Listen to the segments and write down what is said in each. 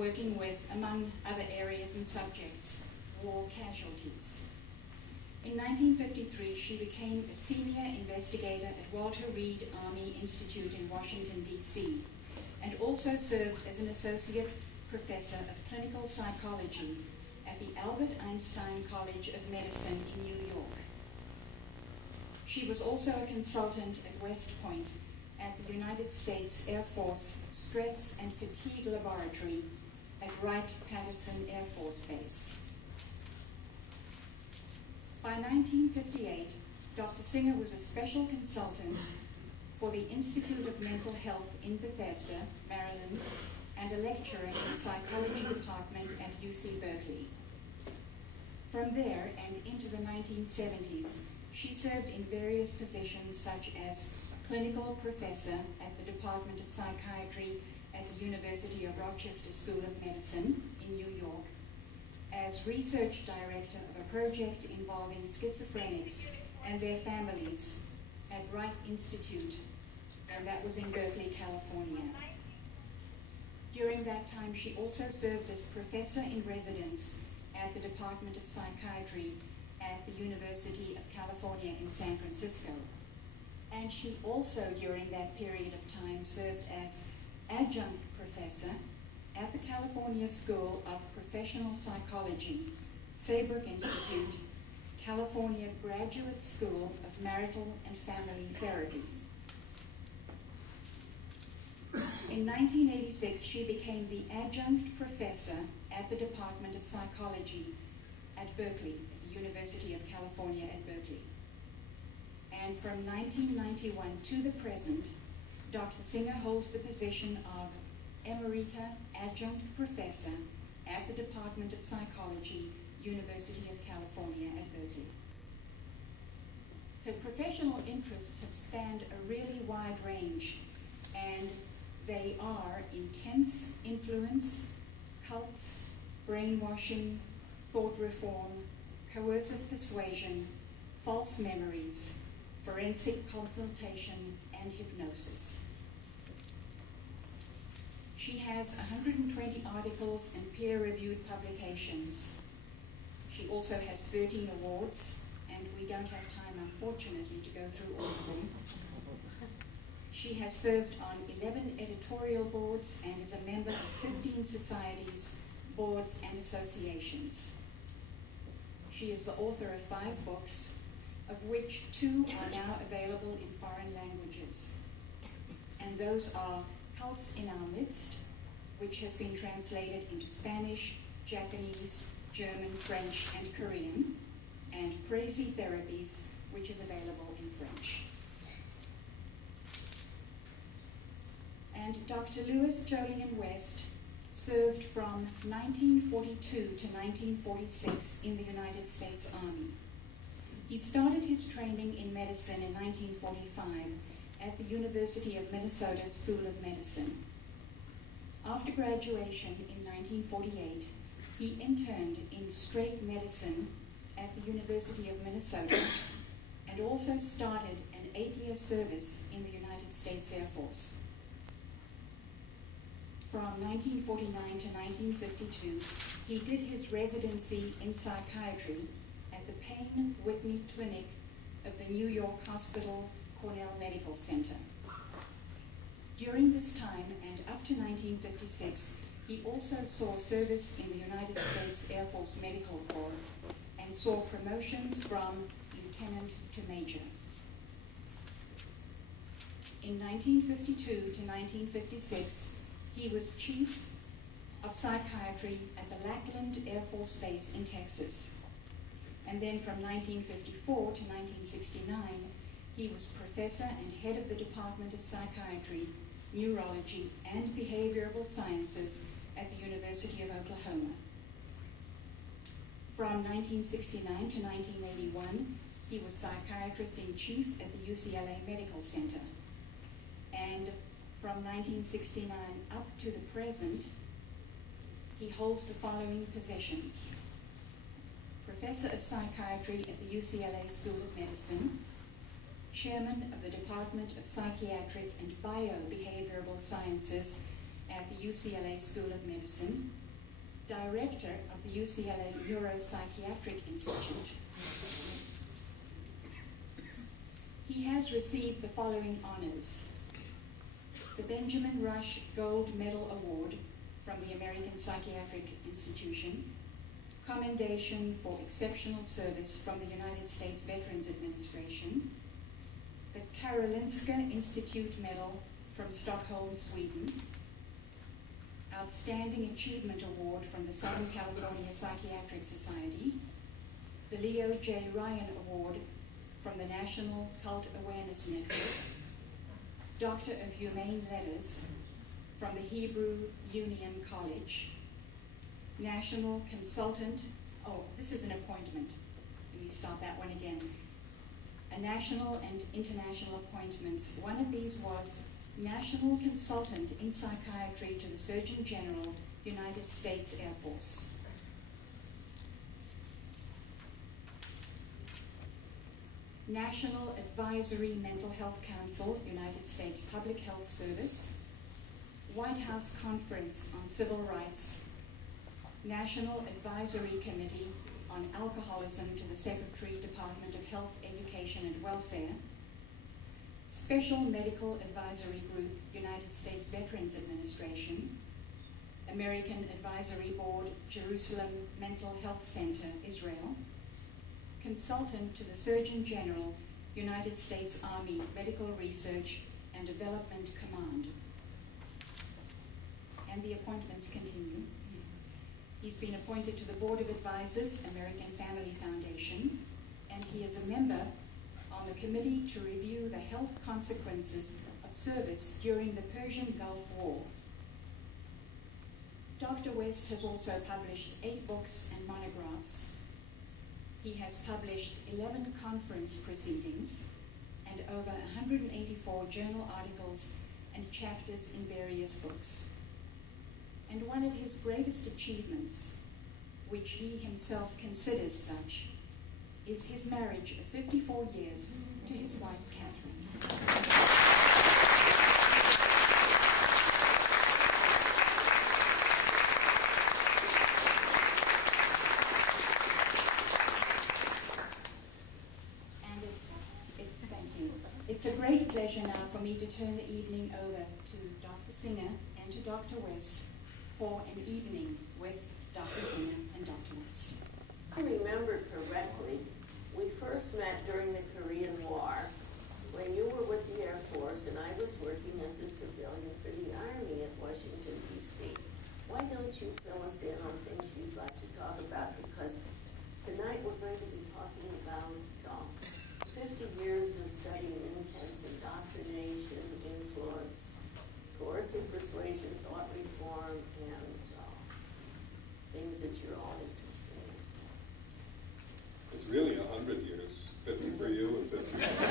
working with, among other areas and subjects, war casualties. In 1953, she became a senior investigator at Walter Reed Army Institute in Washington, D.C., and also served as an associate professor of clinical psychology at the Albert Einstein College of Medicine in New York. She was also a consultant at West Point at the United States Air Force Stress and Fatigue Laboratory at Wright-Patterson Air Force Base. By 1958, Dr. Singer was a special consultant for the Institute of Mental Health in Bethesda, Maryland, and a lecturer in the psychology department at UC Berkeley. From there and into the 1970s, she served in various positions such as clinical professor at the Department of Psychiatry at the University of Rochester School of Medicine in New York, as research director of a project involving schizophrenics and their families at Wright Institute, and that was in Berkeley, California. During that time, she also served as professor in residence at the Department of Psychiatry at the University of California in San Francisco. And she also, during that period of time, served as adjunct professor at the California School of Professional Psychology, Saybrook Institute, California Graduate School of Marital and Family Therapy. In 1986, she became the adjunct professor at the Department of Psychology at Berkeley, at the University of California at Berkeley. And from 1991 to the present, Dr. Singer holds the position of Emerita Adjunct Professor at the Department of Psychology, University of California at Berkeley. Her professional interests have spanned a really wide range, and they are intense influence, cults, brainwashing, thought reform, coercive persuasion, false memories, forensic consultation, and hypnosis. She has 120 articles and peer-reviewed publications. She also has 13 awards, and we don't have time, unfortunately, to go through all of them. She has served on 11 editorial boards and is a member of 15 societies, boards, and associations. She is the author of 5 books, of which 2 are now available in foreign languages. And those are Cults in Our Midst, which has been translated into Spanish, Japanese, German, French, and Korean, and Crazy Therapies, which is available in French. And Dr. Lewis Jolian West served from 1942 to 1946 in the United States Army. He started his training in medicine in 1945 at the University of Minnesota School of Medicine. After graduation in 1948, he interned in straight medicine at the University of Minnesota and also started an 8-year service in the United States Air Force. From 1949 to 1952, he did his residency in psychiatry at the Payne Whitney Clinic of the New York Hospital Cornell Medical Center. During this time and up to 1956, he also saw service in the United States Air Force Medical Corps and saw promotions from lieutenant to major. In 1952 to 1956, he was chief of psychiatry at the Lackland Air Force Base in Texas. And then from 1954 to 1969, he was professor and head of the Department of Psychiatry, Neurology, and Behavioral Sciences at the University of Oklahoma. From 1969 to 1981, he was psychiatrist in chief at the UCLA Medical Center. And from 1969 up to the present, he holds the following positions: Professor of Psychiatry at the UCLA School of Medicine, Chairman of the Department of Psychiatric and Biobehavioral Sciences at the UCLA School of Medicine, director of the UCLA Neuropsychiatric Institute. He has received the following honors: the Benjamin Rush Gold Medal Award from the American Psychiatric Institution, Commendation for Exceptional Service from the United States Veterans Administration, the Karolinska Institute Medal from Stockholm, Sweden, Outstanding Achievement Award from the Southern California Psychiatric Society, the Leo J. Ryan Award from the National Cult Awareness Network, Doctor of Humane Letters from the Hebrew Union College, National Consultant, oh, this is an appointment. Let me start that one again. A national and international appointments. One of these was National Consultant in Psychiatry to the Surgeon General, United States Air Force. National Advisory Mental Health Council, United States Public Health Service, White House Conference on Civil Rights, National Advisory Committee on Alcoholism to the Secretary, Department of Health, Education and Welfare, Special Medical Advisory Group, United States Veterans Administration, American Advisory Board, Jerusalem Mental Health Center, Israel, Consultant to the Surgeon General, United States Army Medical Research and Development Command. And the appointments continue. He's been appointed to the Board of Advisors, American Family Foundation, and he is a member on the committee to review the health consequences of service during the Persian Gulf War. Dr. West has also published 8 books and monographs. He has published 11 conference proceedings and over 184 journal articles and chapters in various books. And one of his greatest achievements, which he himself considers such, is his marriage of 54 years to his wife, Catherine. It's a great pleasure now for me to turn the evening over to Dr. Singer and to Dr. West for an evening with Dr. Singer and Dr. West. I remember correctly, we first met during the Korean War when you were with the Air Force and I was working as a civilian for the Army at Washington, D.C. Why don't you fill us in on things you'd like to talk about? Because tonight we're going to be talking about 50 years of studying intense indoctrination, influence, coercive persuasion, thought reform, and things that you're all interested in. It's really 100 years, 50 for you and 50 for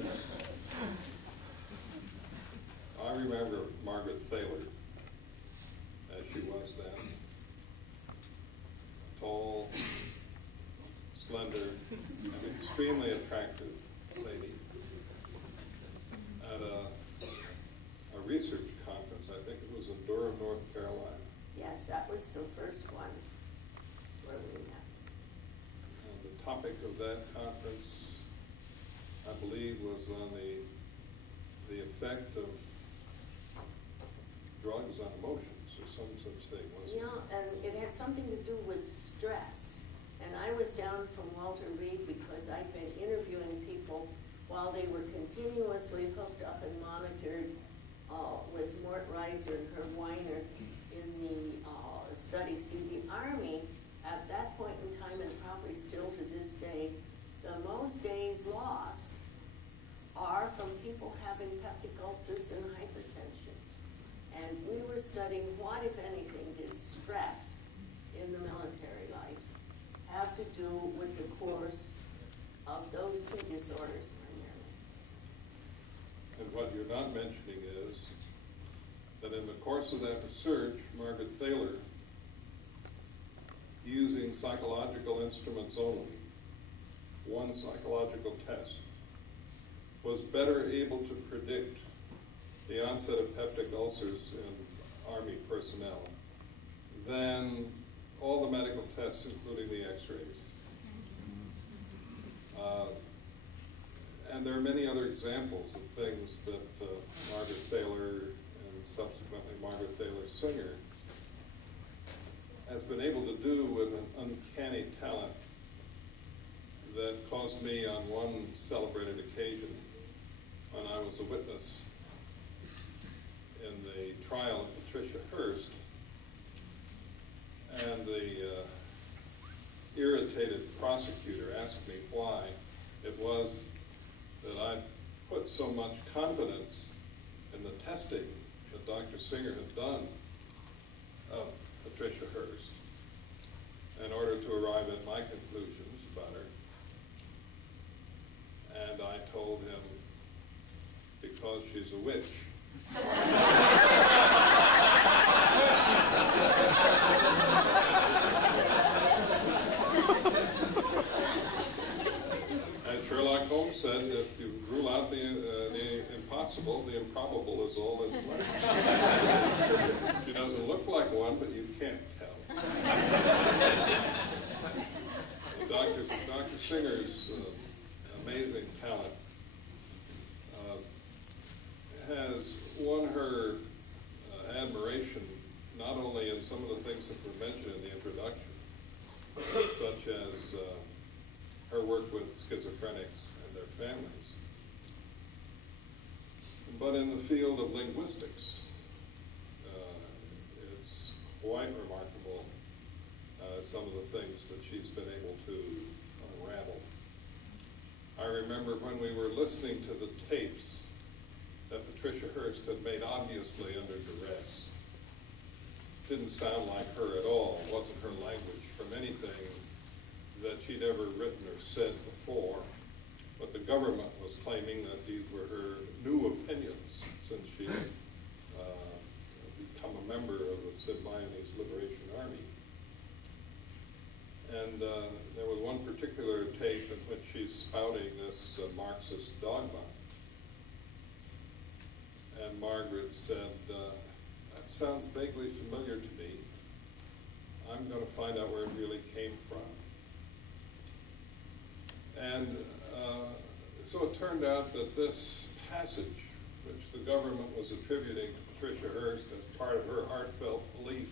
me. I remember Margaret Thaler, as she was then. Tall, slender, and extremely attractive lady. At a research conference, I think it was in Durham, North Carolina. Yes, that was the first one where we met. And the topic of that conference, I believe, was on the effect of drugs on emotions, or some such thing, wasn't it? Yeah, and it had something to do with stress. And I was down from Walter Reed because I'd been interviewing people while they were continuously hooked up and monitored with Mort Reiser and Herb Weiner in the study. See, the Army, at that point in time, and probably still to this day, the most days lost are from people having peptic ulcers and hypertension. And we were studying what, if anything, did stress in the military life have to do with the course of those two disorders primarily. And what you're not mentioning is that in the course of that research, Margaret Thaler, using psychological instruments only, one psychological test, was better able to predict the onset of peptic ulcers in Army personnel than all the medical tests, including the x-rays. And there are many other examples of things that Margaret Thaler and subsequently Margaret Thaler Singer has been able to do with an uncanny talent that caused me on one celebrated occasion when I was a witness in the trial of Patricia Hearst, and the irritated prosecutor asked me why it was that I put so much confidence in the testing that Dr. Singer had done of Patricia Hearst in order to arrive at my conclusions about her. And I told him, because she's a witch. And Sherlock Holmes said, if you rule out the impossible, the improbable is all that's left. She doesn't look like one, but you can't tell. Dr. Singer's amazing talent has won her admiration not only in some of the things that were mentioned in the introduction, such as her work with schizophrenics and their families, but in the field of linguistics. It's quite remarkable some of the things that she's been able to unravel. I remember when we were listening to the tapes that Patricia Hearst had made obviously under duress. Didn't sound like her at all. It wasn't her language from anything that she'd ever written or said before. But the government was claiming that these were her new opinions since she had become a member of the Symbionese Liberation Army. And there was one particular tape in which she's spouting this Marxist dogma. And Margaret said, that sounds vaguely familiar to me. I'm going to find out where it really came from. And so it turned out that this passage, which the government was attributing to Patricia Hearst as part of her heartfelt belief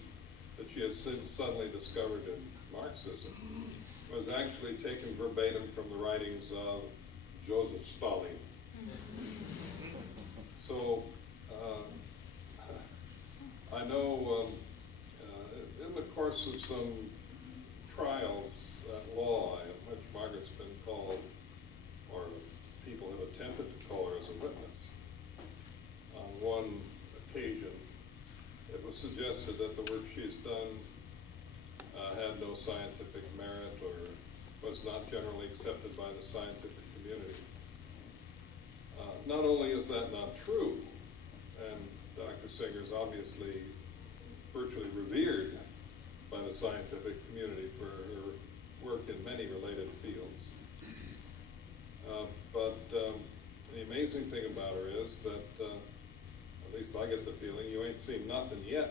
that she had suddenly discovered in Marxism, was actually taken verbatim from the writings of Joseph Stalin. So I know in the course of some trials at law in which Margaret's been called, or people have attempted to call her as a witness, on one occasion it was suggested that the work she's done had no scientific merit or was not generally accepted by the scientific community. Not only is that not true, and Dr. Singer is obviously virtually revered by the scientific community for her work in many related fields. But the amazing thing about her is that, at least I get the feeling, you ain't seen nothing yet.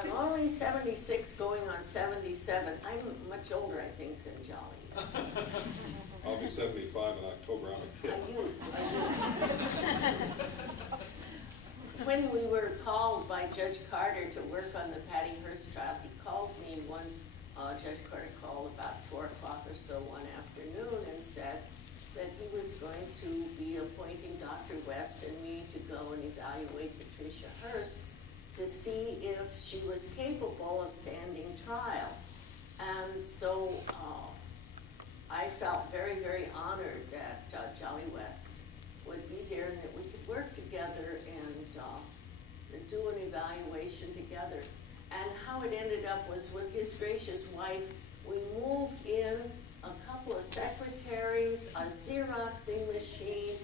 I'm only 76 going on 77. I'm much older, I think, than Jolyon. I'll be 75 in October. I'm a kid. I use. When we were called by Judge Carter to work on the Patty Hearst trial, he called me Judge Carter called about 4 o'clock or so one afternoon and said that he was going to be appointing Dr. West and me to go and evaluate Patricia Hearst to see if she was capable of standing trial. And so I felt very, very honored that Jolyon West would be there and that we could work together and do an evaluation together. And how it ended up was with his gracious wife, we moved in a couple of secretaries, a Xeroxing machine,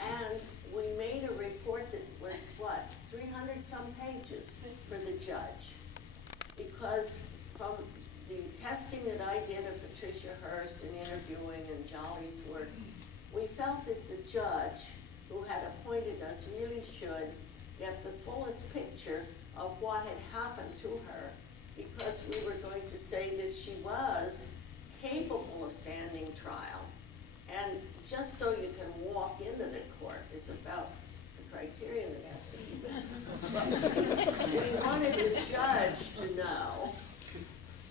and we made a report that was, 300 some pages for the judge. Because from the testing that I did of Patricia Hearst and interviewing and Jolly's work, we felt that the judge who had appointed us really should get the fullest picture of what had happened to her, because we were going to say that she was capable of standing trial. And just so you can walk into the court is about the criteria that has to be met. We wanted the judge to know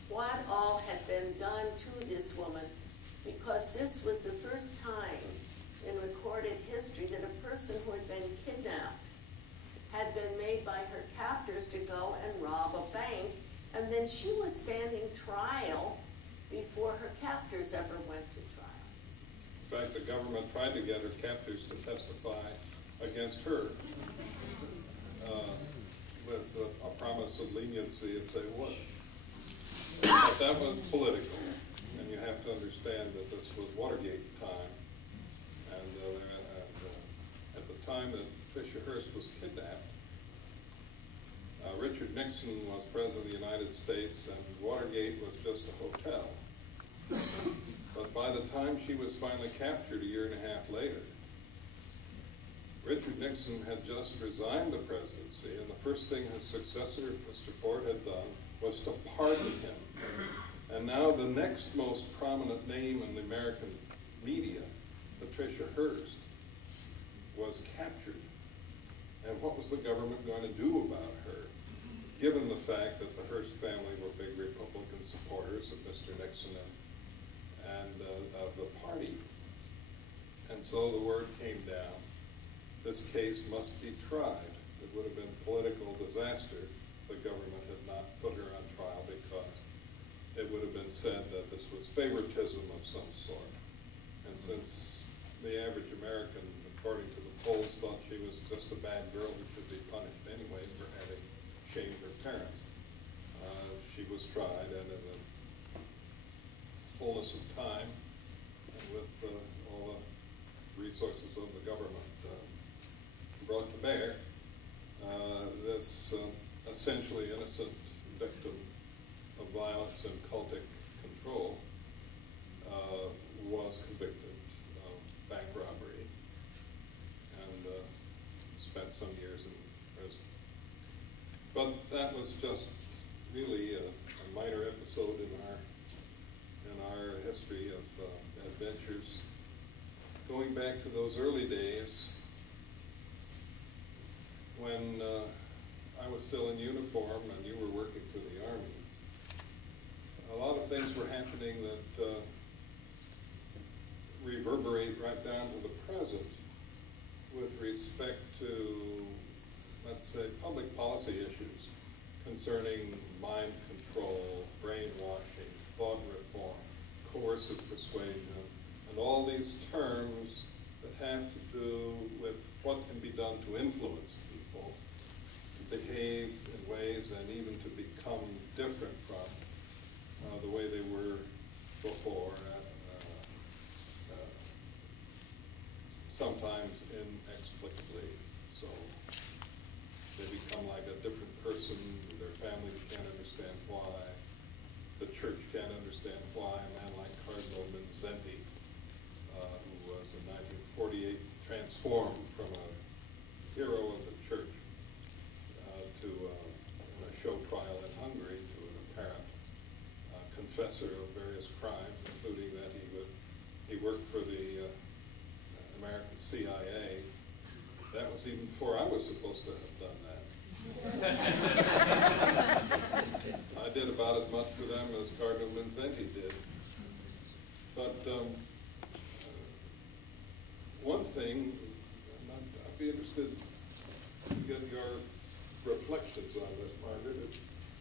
what all had been done to this woman, because this was the first time in recorded history that a person who had been kidnapped had been made by her captors to go and rob a bank, and then she was standing trial before her captors ever went to trial. In fact, the government tried to get her captors to testify against her with a promise of leniency if they would. But that was political, and you have to understand that this was Watergate time, and at the time that Patricia Hearst was kidnapped, Richard Nixon was president of the United States, and Watergate was just a hotel. But by the time she was finally captured a year and a half later, Richard Nixon had just resigned the presidency, and the first thing his successor, Mr. Ford, had done was to pardon him. And now the next most prominent name in the American media, Patricia Hearst, was captured. And what was the government going to do about her, given the fact that the Hearst family were big Republican supporters of Mr. Nixon and of the party? And so the word came down, this case must be tried. It would have been a political disaster if the government had not put her on trial, because it would have been said that this was favoritism of some sort. And since the average American, according to the polls, thought she was just a bad girl who should be punished anyway for having shamed her parents, she was tried, and in the fullness of time, and with all the resources of the government brought to bear, this essentially innocent victim of violence and cultic control was convicted of bank robbery and spent some years in prison. But that was just really a minor episode in our history of adventures. Going back to those early days when I was still in uniform and you were working for the Army, a lot of things were happening that reverberate right down to the present with respect to, let's say, public policy issues concerning mind control, brainwashing, thought reform, coercive persuasion, and all these terms that have to do with what can be done to influence people to behave in ways and even to become different from the way they were before, sometimes inexplicably. So they become like a different person. Their family can't understand why. The church can't understand why. A man like Cardinal Mindszenty, who was in 1948 transformed from a hero of the church to, in a show trial in Hungary, to an apparent confessor of various crimes, including that he worked for the American CIA. That was even before I was supposed to have done that. I did about as much for them as Cardinal Mindszenty did. But one thing, I'd be interested to get your reflections on this, Margaret,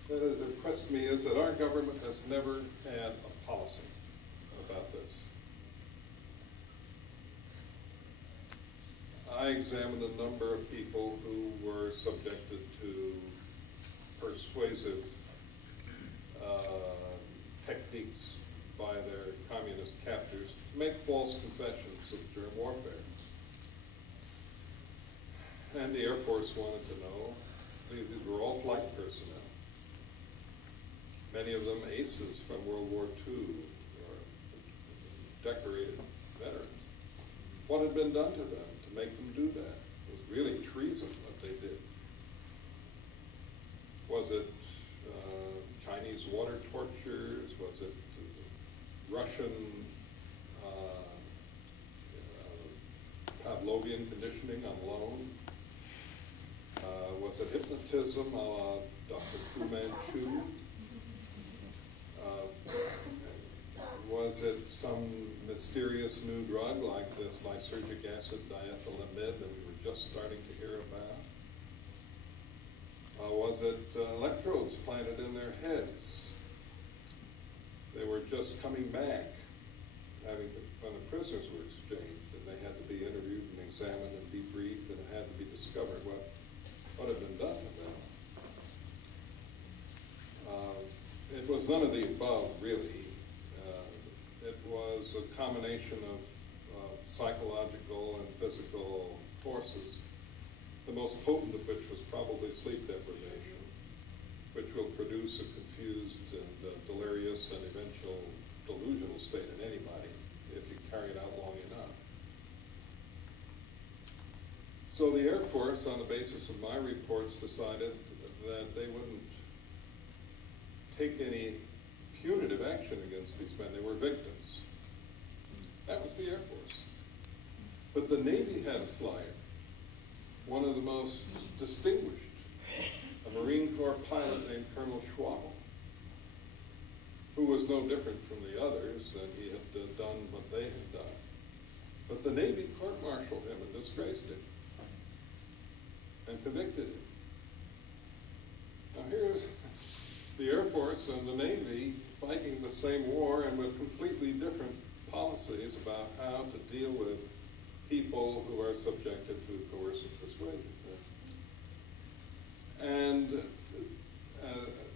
that has impressed me is that our government has never had a policy about this. I examined a number of people who were subjected to persuasive techniques by their communist captors to make false confessions of germ warfare. And the Air Force wanted to know. These were all flight personnel. many of them aces from World War II, or decorated veterans. What had been done to them to make them do that? It was really treason what they did. Was it Chinese water tortures? Was it Russian Pavlovian conditioning on loan? Was it hypnotism a la Dr. Fu Manchu? Was it some mysterious new drug like this lysergic acid diethylamide that we were just starting to hear about? Was it electrodes planted in their heads? They were just coming back when the prisoners were exchanged, and they had to be interviewed and examined and debriefed, and it had to be discovered what had been done to them. It was none of the above, really. It was a combination of psychological and physical forces, the most potent of which was probably sleep deprivation, which will produce a confused and delirious and eventual delusional state in anybody if you carry it out long enough. So the Air Force, on the basis of my reports, decided that they wouldn't take any punitive action against these men. They were victims. That was the Air Force. But the Navy had a flyer, one of the most distinguished, a Marine Corps pilot named Colonel Schwabel, who was no different from the others, and he had done what they had done. But the Navy court-martialed him and disgraced him and convicted him. Now here's the Air Force and the Navy fighting the same war and with completely different policies about how to deal with people who are subjected to coercive persuasion. And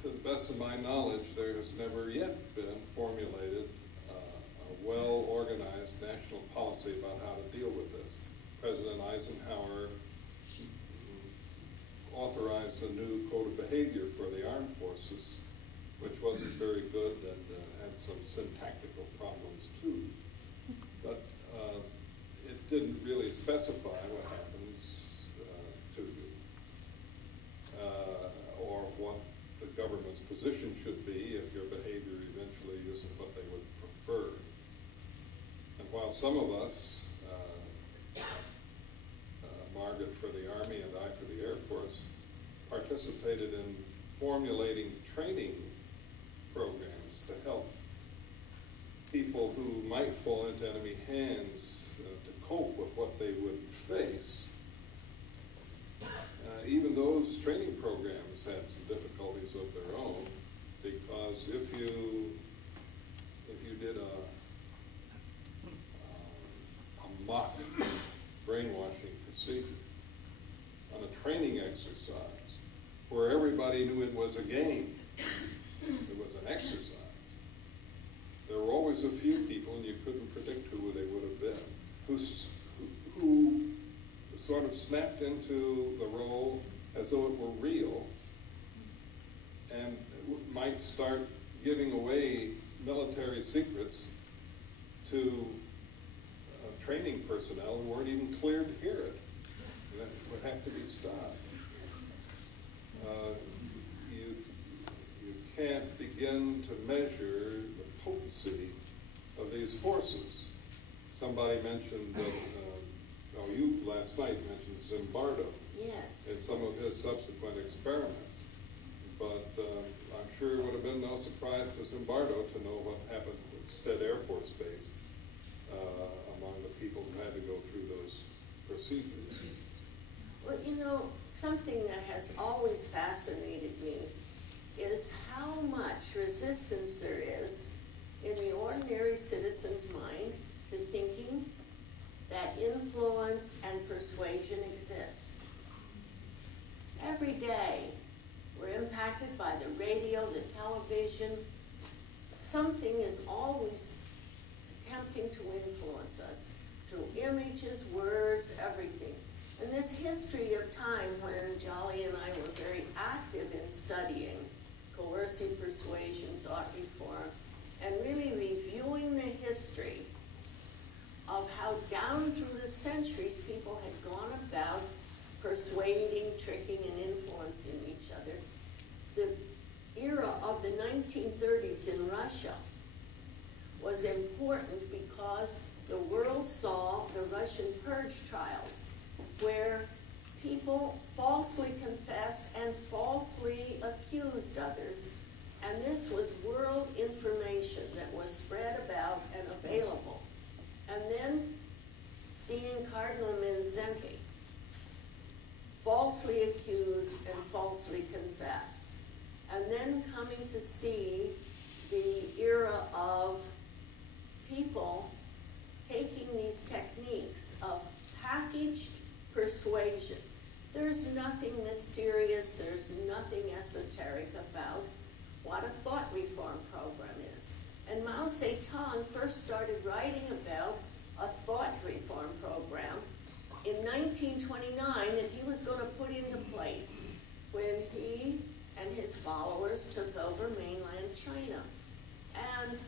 to the best of my knowledge, there has never yet been formulated a well-organized national policy about how to deal with this. President Eisenhower authorized a new code of behavior for the armed forces, which wasn't very good and had some syntactical problems too. But it didn't really specify what happens to you, or what the government's position should be if your behavior eventually isn't what they would prefer. And while some of us, Margaret for the Army and I for the Air Force, participated in formulating training programs to help people who might fall into enemy hands to cope with what they would face. Even those training programs had some difficulties of their own, because if you did a mock brainwashing procedure on a training exercise where everybody knew it was a game, it was an exercise, there were always a few people, and you couldn't predict who they would have been, who sort of snapped into the role as though it were real and might start giving away military secrets to training personnel who weren't even cleared to hear it. And that would have to be stopped. You can't begin to measure the potency of these forces. Somebody mentioned that, you last night mentioned Zimbardo. Yes. In some of his subsequent experiments. But I'm sure it would have been no surprise to Zimbardo to know what happened at Stead Air Force Base among the people who had to go through those procedures. Well, you know, something that has always fascinated me is how much resistance there is in the ordinary citizen's mind to thinking that influence and persuasion exist. Every day, we're impacted by the radio, the television. Something is always attempting to influence us through images, words, everything. And this history of time when Jolly and I were very active in studying coercive persuasion, thought reform, and really reviewing the history of how down through the centuries people had gone about persuading, tricking, and influencing each other. The era of the 1930s in Russia was important because the world saw the Russian purge trials, where people falsely confessed and falsely accused others. And this was world information that was spread about and available. And then seeing Cardinal Mindszenty falsely accuse and falsely confess. And then coming to see the era of people taking these techniques of packaged persuasion. There's nothing mysterious, there's nothing esoteric about what a thought reform program is. And Mao Zedong first started writing about a thought reform program in 1929 that he was going to put into place when he and his followers took over mainland China. And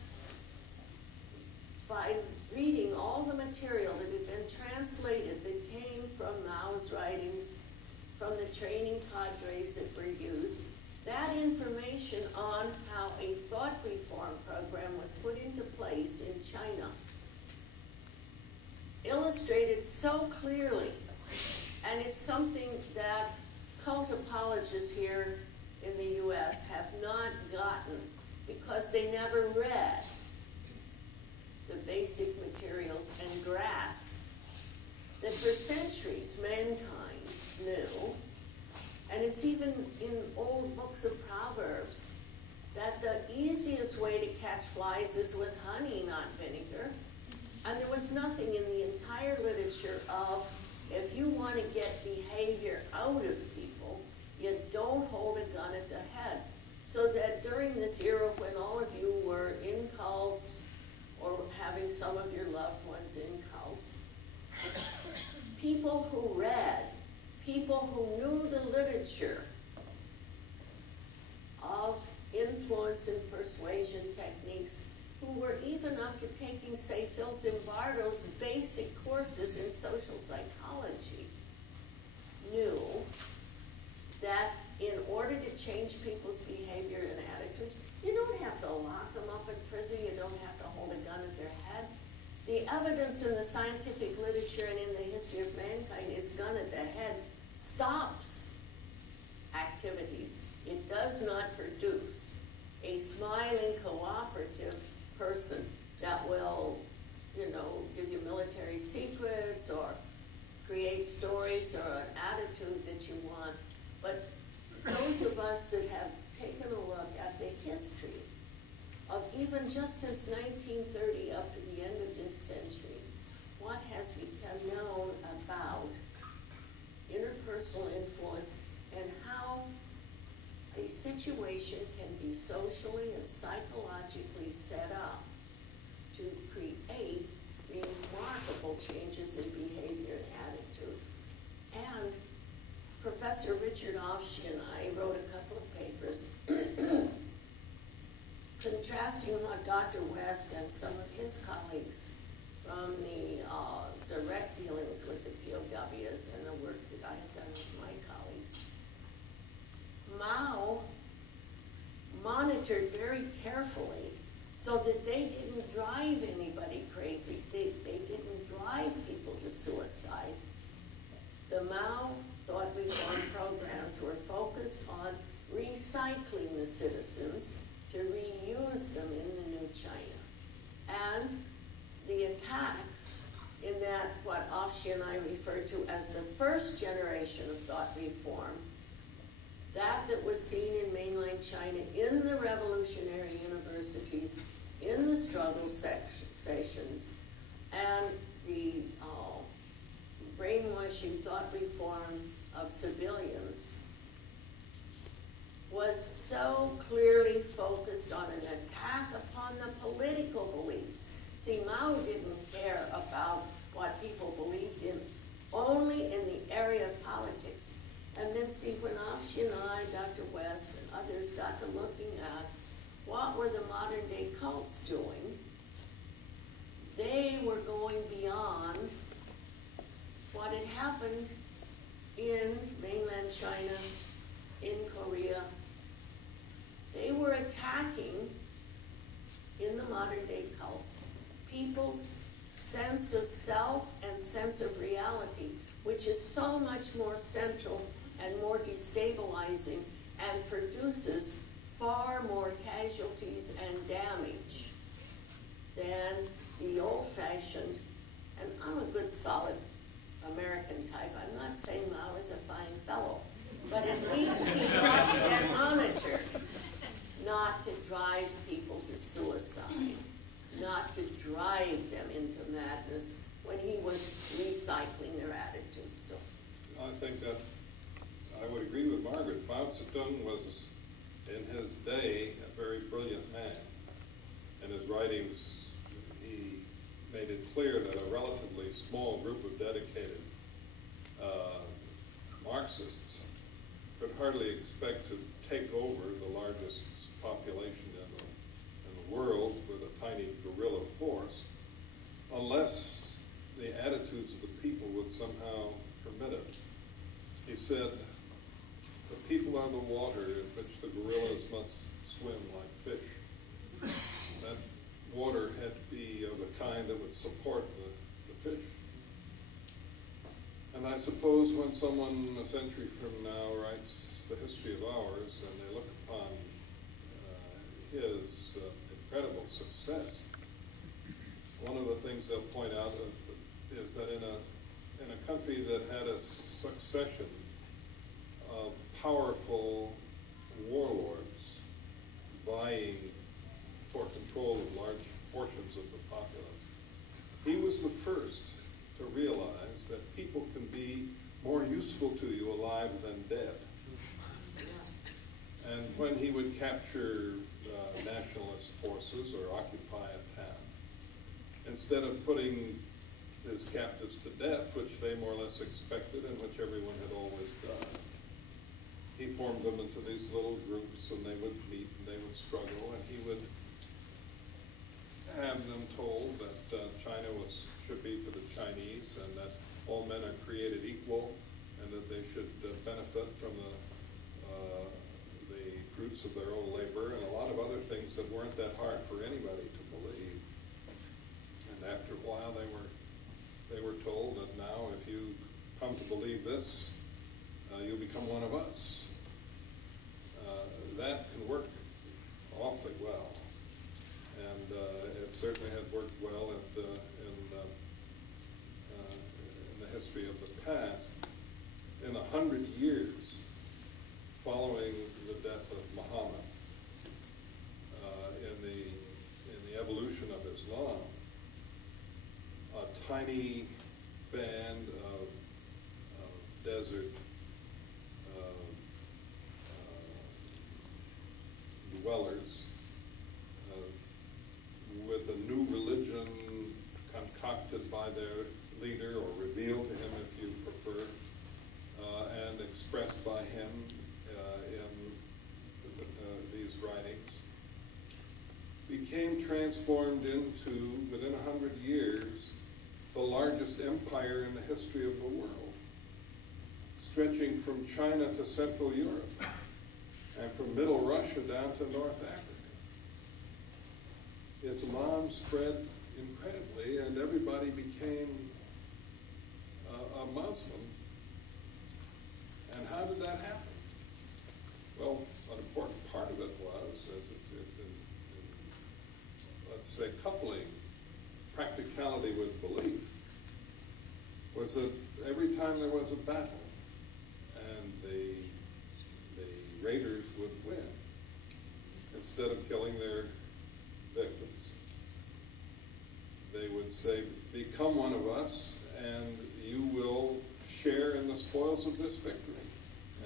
by reading all the material that had been translated that came from Mao's writings, from the training cadres that were used, that information on how a thought reform program was put into place in China illustrated so clearly, and it's something that cult apologists here in the U.S. have not gotten because they never read the basic materials and grasped that for centuries mankind knew, and it's even in old books of Proverbs, that the easiest way to catch flies is with honey, not vinegar. And there was nothing in the entire literature of, if you want to get behavior out of people, you don't hold a gun at the head. So that during this era when all of you were in cults or having some of your loved ones in cults, people who read, people who knew the literature of influence and persuasion techniques, who were even up to taking, say, Phil Zimbardo's basic courses in social psychology, knew that in order to change people's behavior and attitudes, you don't have to lock them up in prison, you don't have to hold a gun at their head. The evidence in the scientific literature and in the history of mankind is gun at the head stops activities. It does not produce a smiling, cooperative person that will, give you military secrets or create stories or an attitude that you want. But those of us that have taken a look at the history of even just since 1930 up to the end of this century, what has become known about interpersonal influence and how a situation can be socially and psychologically set up to create remarkable changes in behavior and attitude. And Professor Richard Offshe and I wrote a couple of papers contrasting what Dr. West and some of his colleagues from the direct dealings with the POWs and the work that I have done with my colleagues. Mao monitored very carefully so that they didn't drive anybody crazy. They didn't drive people to suicide. The Mao thought reform programs were focused on recycling the citizens to reuse them in the new China. And the attacks in that, what Offshe and I refer to as the first generation of thought reform, that was seen in mainland China, in the revolutionary universities, in the struggle sessions, and the brainwashing thought reform of civilians was so clearly focused on an attack upon the political beliefs. See, Mao didn't care about what people believed in, only in the area of politics. And then see, when Afshi and I, Dr. West, and others got to looking at what were the modern day cults doing, they were going beyond what had happened in mainland China, in Korea. They were attacking, in the modern day cults, people's sense of self and sense of reality, which is so much more central and more destabilizing and produces far more casualties and damage than the old-fashioned, and I'm a good solid American type. I'm not saying Mao is a fine fellow, but at least he watched and monitored not to drive people to suicide, not to drive them into madness when he was recycling their attitudes. So I think that I would agree with Margaret. Mao Zedong was, in his day, a very brilliant man. In his writings, he made it clear that a relatively small group of dedicated Marxists could hardly expect to take over the largest population in the world with a tiny guerrilla force, unless the attitudes of the people would somehow permit it. He said, the people are the water in which the guerrillas must swim like fish. That water had to be of the kind that would support the fish. And I suppose when someone a century from now writes the history of ours and they look upon his incredible success, one of the things they'll point out is that in a country that had a succession of powerful warlords vying for control of large portions of the populace, he was the first to realize that people can be more useful to you alive than dead. And when he would capture nationalist forces or occupy a town, instead of putting his captives to death, which they more or less expected and which everyone had always done, he formed them into these little groups, and they would meet and they would struggle, and he would have them told that China should be for the Chinese, and that all men are created equal, and that they should benefit from the fruits of their own labor, and a lot of other things that weren't that hard for anybody to believe. And after a while, they were told that now, if you come to believe this, you'll become one of us. That can work awfully well, and it certainly had worked well in the history of the past. In 100 years following the death of Muhammad, in the evolution of Islam, a tiny band of desert dwellers with a new religion concocted by their leader, or revealed to him if you prefer, and expressed by him in these writings, became transformed into, within 100 years, the largest empire in the history of the world, stretching from China to Central Europe, and from Middle Russia down to North Africa. Islam spread incredibly, and everybody became a Muslim. And how did that happen? Well, an important part of it was, let's say, coupling practicality with belief, was that every time there was a battle and the raiders would win, instead of killing their victims, they would say, become one of us and you will share in the spoils of this victory.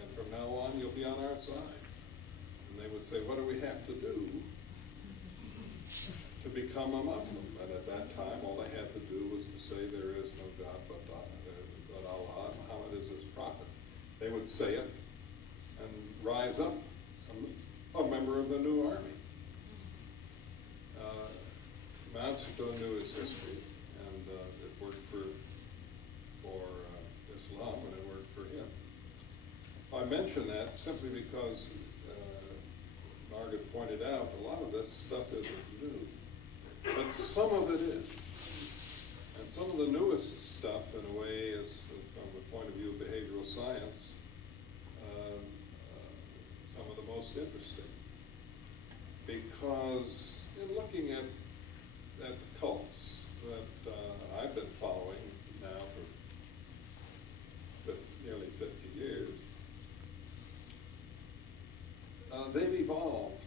And from now on, you'll be on our side. And they would say, what do we have to do to become a Muslim? And at that time, all they had to do was to say, there is no God but Allah, Muhammad is his prophet. They would say it, rise up a member of the new army. Mao Zedong knew his history, and it worked for Islam, and it worked for him. I mention that simply because Margaret pointed out a lot of this stuff isn't new, but some of it is. And some of the newest stuff, in a way, is, from the point of view of behavioral science, some of the most interesting. Because in looking at the cults that I've been following now for nearly 50 years, they've evolved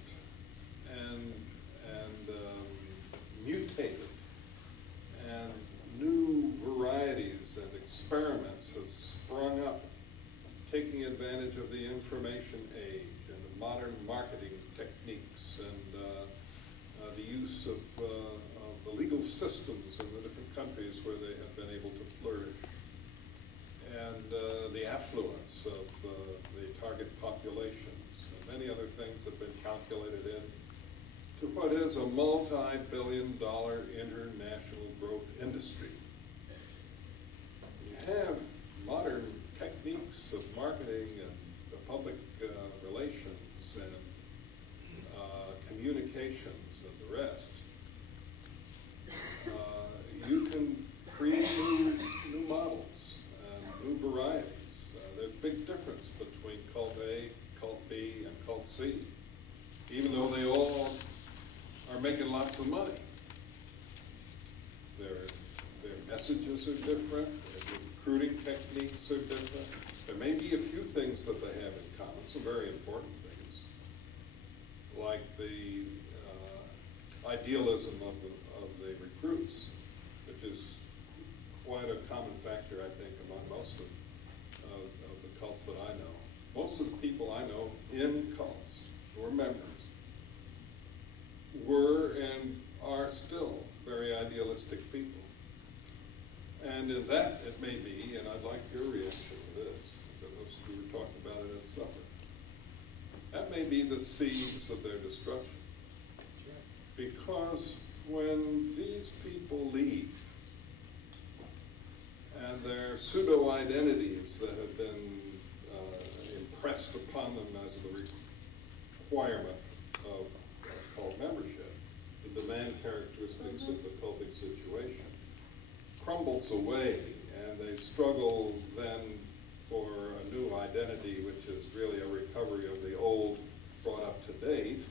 and mutated, and new varieties and experiments have sprung up, taking advantage of the information age and of modern marketing techniques and the use of the legal systems in the different countries where they have been able to flourish, and the affluence of the target populations, and many other things have been calculated in to what is a multi-billion-dollar international growth industry. You have modern techniques of marketing and public relations and communications and the rest. You can create new models and new varieties. There's a big difference between cult A, cult B, and cult C, even though they all are making lots of money. Their messages are different, their recruiting techniques are different. There may be a few things that they have in common, some very important things, like the idealism of the recruits, which is quite a common factor, I think, among most of the cults that I know. Most of the people I know in cults who are members were and are still very idealistic people. And in that, it may be, and I'd like your reaction to this, because we were talking about it at supper, that may be the seeds of their destruction. Because when these people leave, and their pseudo-identities that have been impressed upon them as the requirement of cult membership, the demand characteristics of the cultic situation, crumbles away, and they struggle then for a new identity, which is really a recovery of the old brought up to date.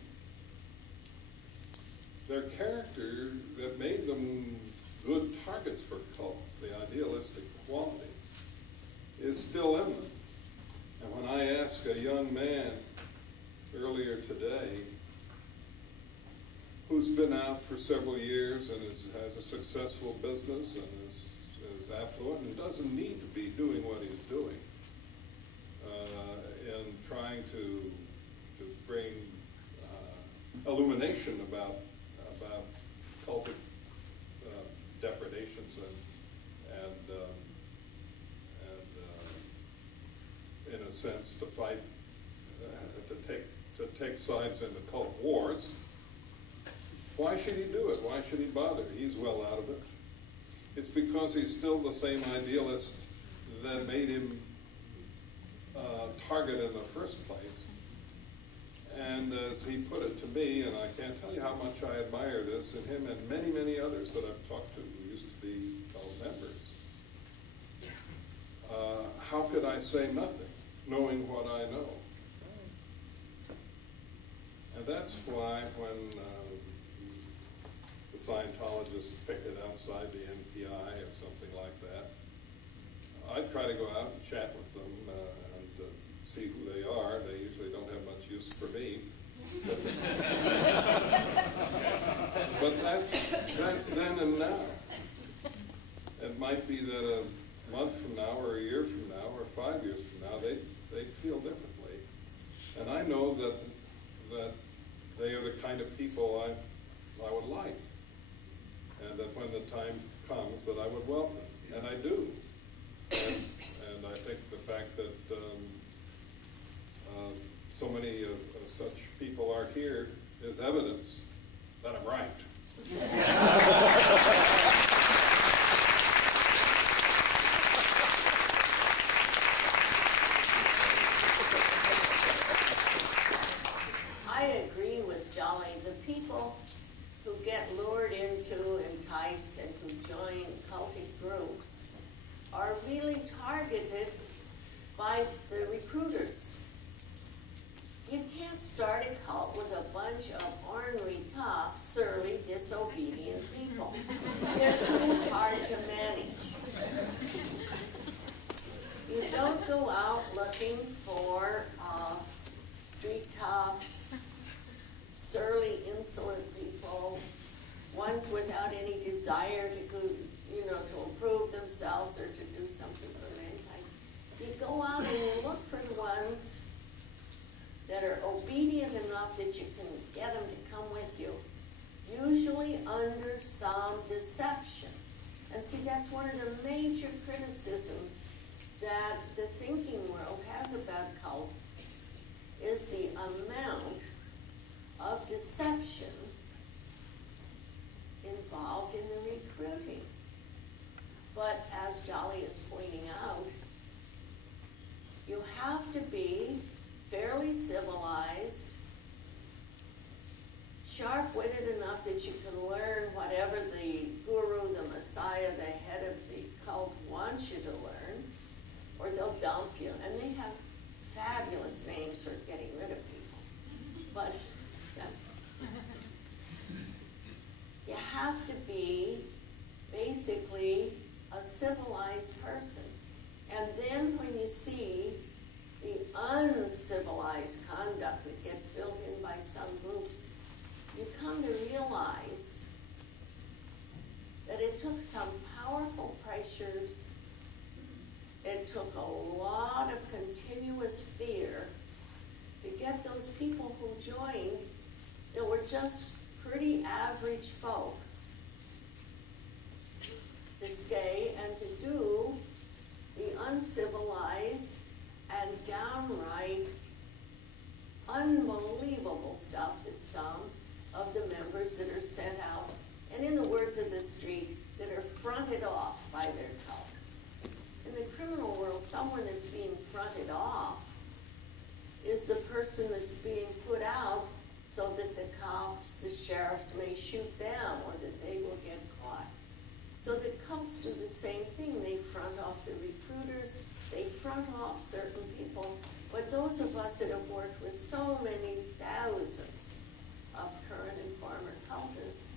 Their character that made them good targets for cults, the idealistic quality, is still in them. And when I ask a young man earlier today who's been out for several years and has a successful business and is affluent and doesn't need to be doing what he's doing in trying to bring illumination about cultic depredations and in a sense to fight, to take sides in the cult wars. Why should he do it? Why should he bother? He's well out of it. It's because he's still the same idealist that made him target in the first place. And as he put it to me, and I can't tell you how much I admire this in him and many, many others that I've talked to who used to be cult members, how could I say nothing, knowing what I know? And that's why when the Scientologists picked it outside the NPI or something like that, I try to go out and chat with them and see who they are. They usually don't have much use for me. But that's then and now. It might be that a month from now or a year from now or 5 years from now, they feel differently. And I know that they are the kind of people I would like. And that when the time comes that I would welcome. And I do. And I think the fact that so many of such people are here is evidence that I'm right. I agree with Jolly. The people who get lured into, enticed, and who join cultic groups are really targeted by the recruiters. You can't start a cult with a bunch of ornery, tough, surly, disobedient people. They're too hard to manage. You don't go out looking for street toughs, surly, insolent people, ones without any desire to go, to improve themselves or to do something for mankind. You go out and you look for the ones that are obedient enough that you can get them to come with you, usually under some deception. And see, that's one of the major criticisms that the thinking world has about cult, is the amount of deception involved in the recruiting. But as Jolly is pointing out, you have to be fairly civilized, sharp-witted enough that you can learn whatever the guru, the messiah, the head of the cult wants you to learn, or they'll dump you. And they have fabulous names for getting rid of people. But you have to be basically a civilized person. And then when you see the uncivilized conduct that gets built in by some groups, you come to realize that it took some powerful pressures, it took a lot of continuous fear to get those people who joined that were just pretty average folks to stay and to do the uncivilized and downright unbelievable stuff that some of the members that are sent out, and in the words of the street, that are fronted off by their cult. In the criminal world, someone that's being fronted off is the person that's being put out so that the cops, the sheriffs may shoot them or that they will get caught. So the cults do the same thing. They front off the recruiters, they front off certain people, but those of us that have worked with so many thousands of current and former cultists,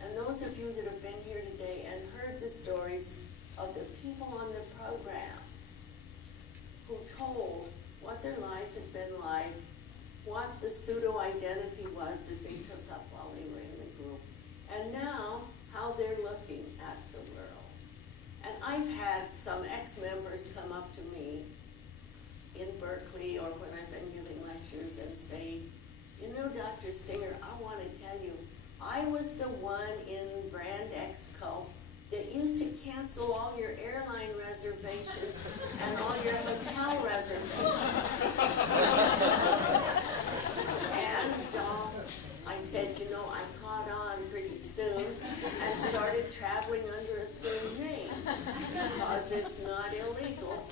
and those of you that have been here today and heard the stories of the people on the programs who told what their life had been like, what the pseudo-identity was that they took up while they were in the group, and now how they're looking at the world. And I've had some ex-members come up to me in Berkeley or when I've been giving lectures and say, you know, Dr. Singer, I want to tell you, I was the one in Brand X cult that used to cancel all your airline reservations and all your hotel reservations. And I said, you know, I caught on pretty soon and started traveling under assumed names because it's not illegal.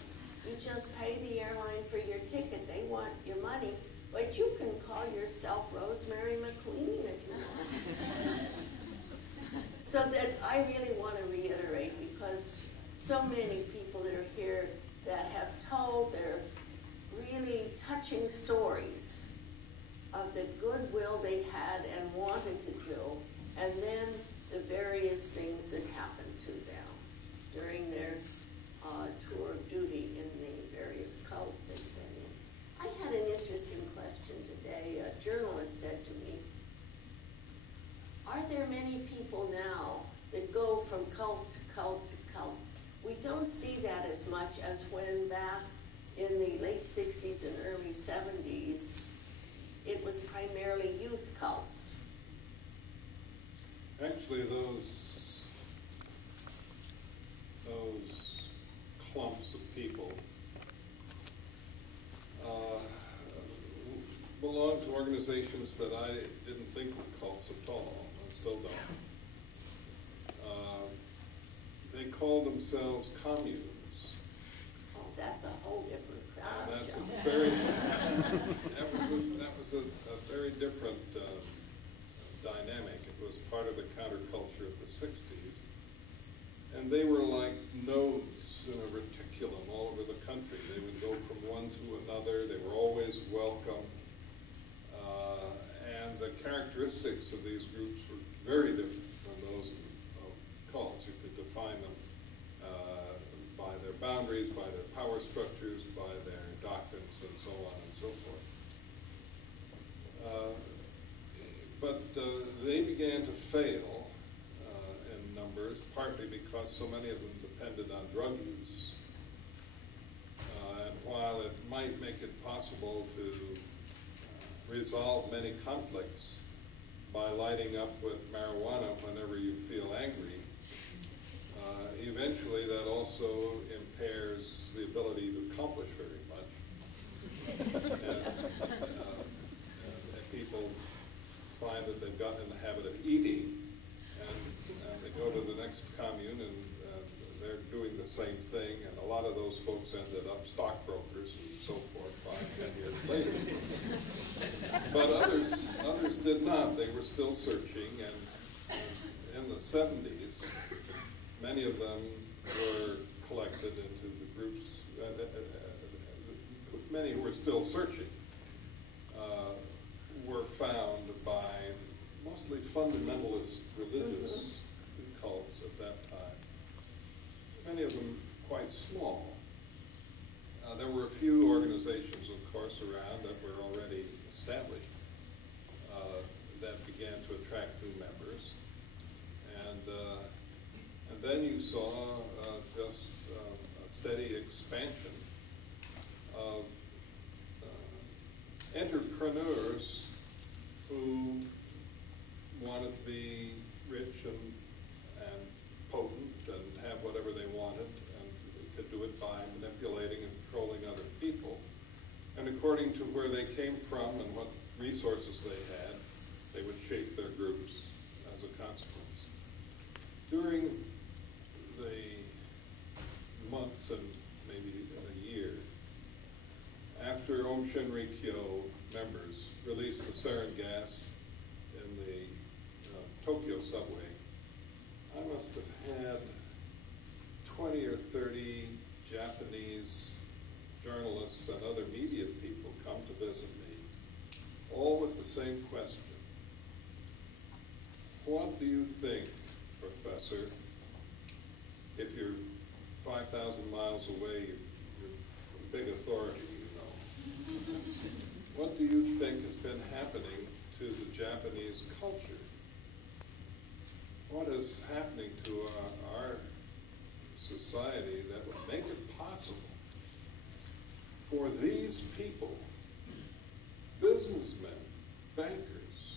You just pay the airline for your ticket. They want your money, but you can call yourself Rosemary McLean if you want. So that I really want to reiterate, because so many people that are here that have told their really touching stories of the goodwill they had and wanted to do, and then the various things that happened to them during their tour of duty in the various cults they've been in. I had an interesting question today. A journalist said to me, are there many people now that go from cult to cult to cult? We don't see that as much as when back in the late 60s and early 70s, it was primarily youth cults. Actually, those clumps of people organizations that I didn't think were cults at all, and still don't. They called themselves communes. Oh, that's a whole different crowd. And that's John. a very, that was a very different dynamic. It was part of the counterculture of the 60s. And they were like nodes in a reticulum all over the country. They would go from one to another. They were always welcome. And the characteristics of these groups were very different from those of cults. You could define them by their boundaries, by their power structures, by their doctrines, and so on and so forth. But they began to fail in numbers, partly because so many of them depended on drug use. And while it might make it possible to resolve many conflicts by lighting up with marijuana whenever you feel angry, eventually that also impairs the ability to accomplish very much. And people find that they've gotten in the habit of eating, and they go to the next commune and they're doing the same thing, and a lot of those folks ended up stockbrokers and so forth 5-10 years later. But others did not. They were still searching, and in the 70s, many of them were collected into the groups. Many who were still searching were found by mostly fundamentalist religious cults at that time. Many of them quite small. There were a few organizations, of course, around that were already established that began to attract new members. And then you saw just a steady expansion of entrepreneurs who wanted to be rich and potent and have whatever they wanted, and could do it by manipulating and controlling other people. And according to where they came from and what resources they had, they would shape their groups as a consequence. During the months and maybe a year after Aum Shinrikyo members released the sarin gas in the Tokyo subway, I must have had 20 or 30 Japanese journalists and other media people come to visit me, all with the same question. What do you think, Professor, if you're 5,000 miles away, you're a big authority, you know. What do you think has been happening to the Japanese culture? What is happening to our society that would make it possible for these people, businessmen, bankers,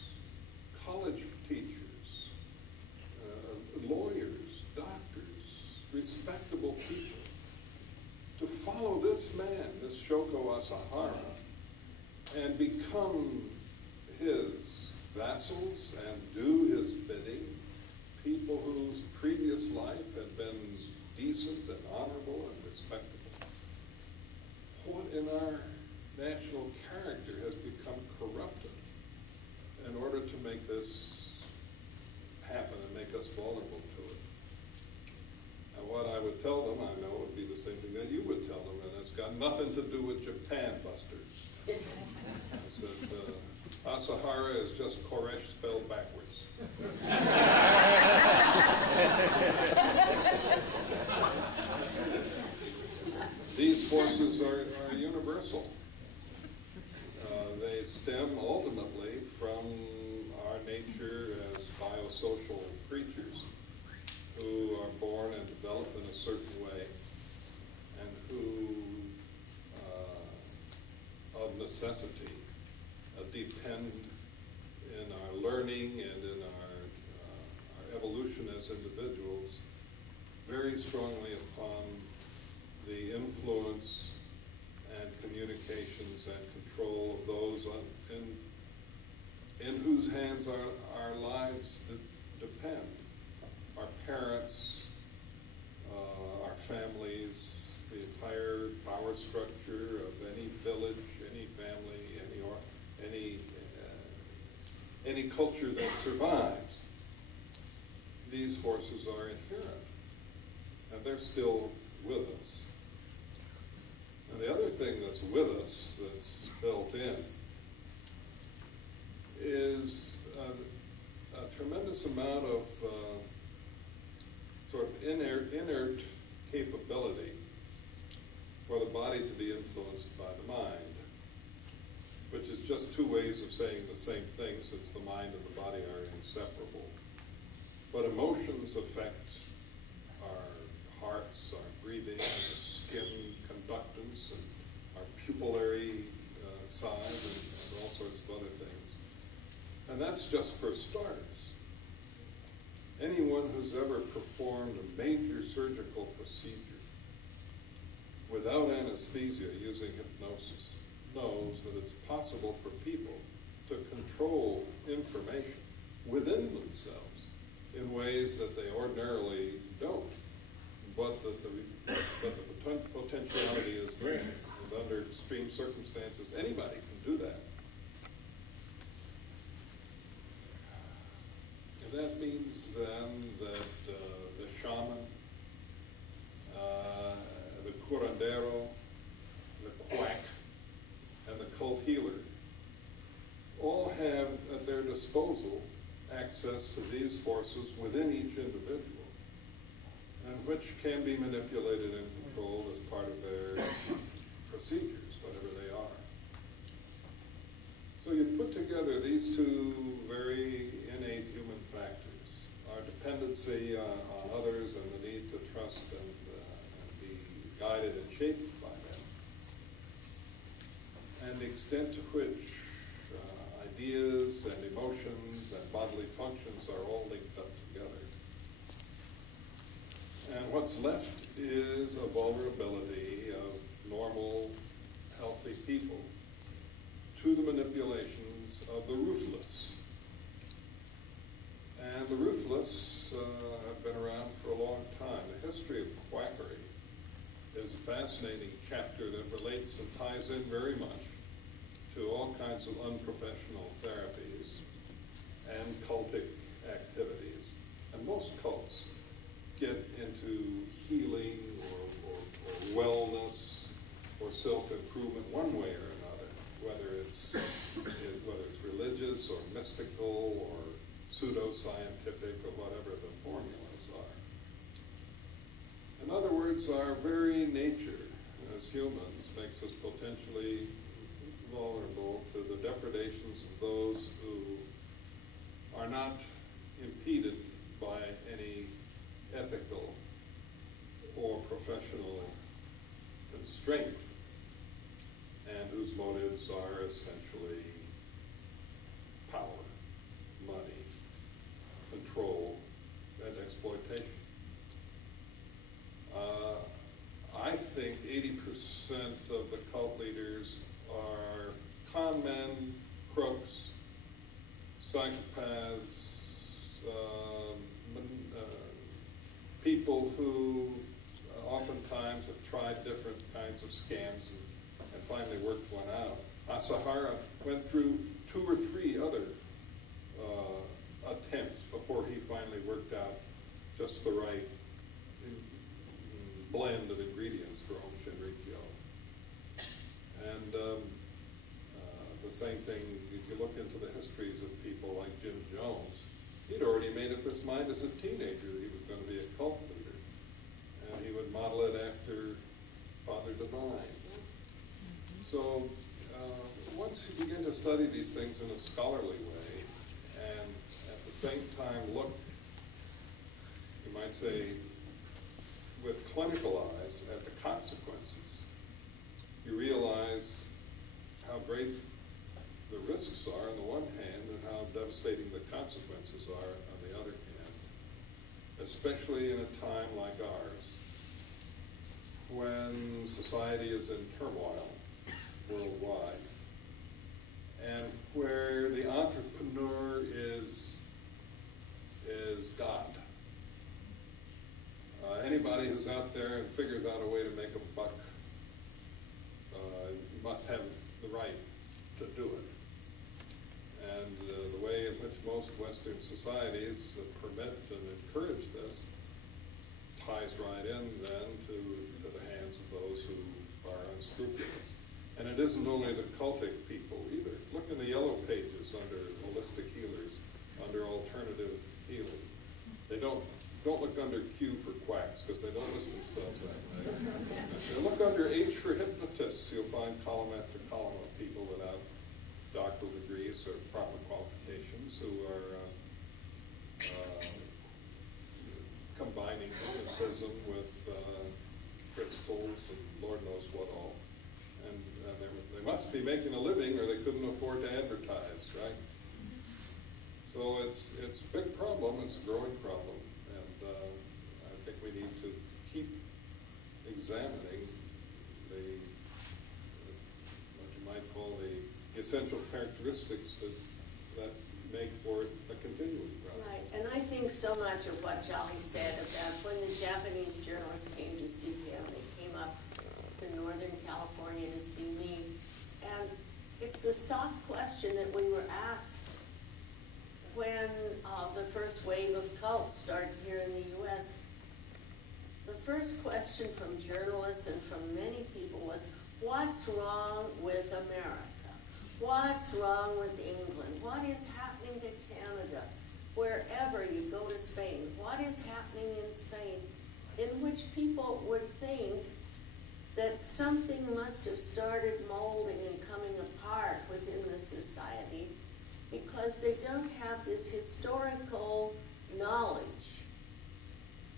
college teachers, lawyers, doctors, respectable people, to follow this man, this Shoko Asahara, and become his vassals and do his bidding, people whose previous life had been decent and honorable and respectable. What in our national character has become corrupted in order to make this happen and make us vulnerable to it? And what I would tell them, I know, would be the same thing that you would tell them, and it's got nothing to do with Japan, busters. I said, Asahara is just Koresh spelled backwards. These forces are universal. They stem ultimately from our nature as biosocial creatures who are born and develop in a certain way, and who, of necessity, depend in our learning and in our evolution as individuals very strongly upon the influence and communications and control of those in whose hands our lives depend. Our parents, our families, the entire power structure of any village, any family, any culture that survives. These forces are inherent, and they're still with us. And the other thing that's with us, that's built in, is a tremendous amount of sort of inert capability for the body to be influenced by the mind, which is just two ways of saying the same thing, since the mind and the body are inseparable. But emotions affect our hearts, our breathing, our skin conductance, and our pupillary size, and all sorts of other things. And that's just for starters. Anyone who's ever performed a major surgical procedure without anesthesia using hypnosis knows that it's possible for people to control information within themselves in ways that they ordinarily don't, but that the potentiality is there. And under extreme circumstances, anybody can do that. And that means then that the shaman, the curandero, the quack, and the cult healer all have at their disposal access to these forces within each individual, and which can be manipulated and controlled as part of their procedures, whatever they are. So you put together these two very innate human factors, our dependency on others and the need to trust and be guided and shaped by them, and the extent to which ideas and emotions and bodily functions are all linked up together. And what's left is a vulnerability of normal, healthy people to the manipulations of the ruthless. And the ruthless have been around for a long time. The history of quackery is a fascinating chapter that relates and ties in very much to all kinds of unprofessional therapies and cultic activities. And most cults get into healing or wellness or self-improvement one way or another, whether it's religious or mystical or pseudo-scientific or whatever the formulas are. In other words, our very nature as humans makes us potentially vulnerable to the depredations of those who are not impeded by any ethical or professional constraint, and whose motives are essentially power, money, control, and exploitation. I think 80% of the cult leaders are con men, crooks, psychopaths, people who oftentimes have tried different kinds of scams and finally worked one out. Asahara went through 2 or 3 other attempts before he finally worked out just the right blend of ingredients for Om Shinrikyo. And the same thing, if you look into the histories of people like Jim Jones, he'd already made up his mind as a teenager that he was going to be a cult leader. And he would model it after Father Divine. So once you begin to study these things in a scholarly way, and at the same time look, you might say, with clinical eyes at the consequences, you realize how great the risks are on the one hand and how devastating the consequences are on the other hand, especially in a time like ours, when society is in turmoil worldwide, and where the entrepreneur is God. Anybody who's out there and figures out a way to make a buck must have the right to do it. And the way in which most Western societies permit and encourage this ties right in then to the hands of those who are unscrupulous. And it isn't only the cultic people either. Look in the yellow pages under holistic healers, under alternative healing. They don't look under Q for quacks, because they don't list themselves that way. And look under H for hypnotists. You'll find column after column of people without doctoral degrees or proper qualifications who are combining hypnotism with crystals and Lord knows what all. And they must be making a living or they couldn't afford to advertise, right? So it's a big problem, it's a growing problem, and I think we need to keep examining what you might call the essential characteristics that make for it a continuing problem. Right, and I think so much of what Jolly said about when the Japanese journalists came to see him, they came up to Northern California to see me, and it's the stock question that we were asked when the first wave of cults started here in the U.S. The first question from journalists and from many people was, what's wrong with America? What's wrong with England? What is happening to Canada? Wherever you go to Spain, what is happening in Spain? In which people would think that something must have started molding and coming apart within the society because they don't have this historical knowledge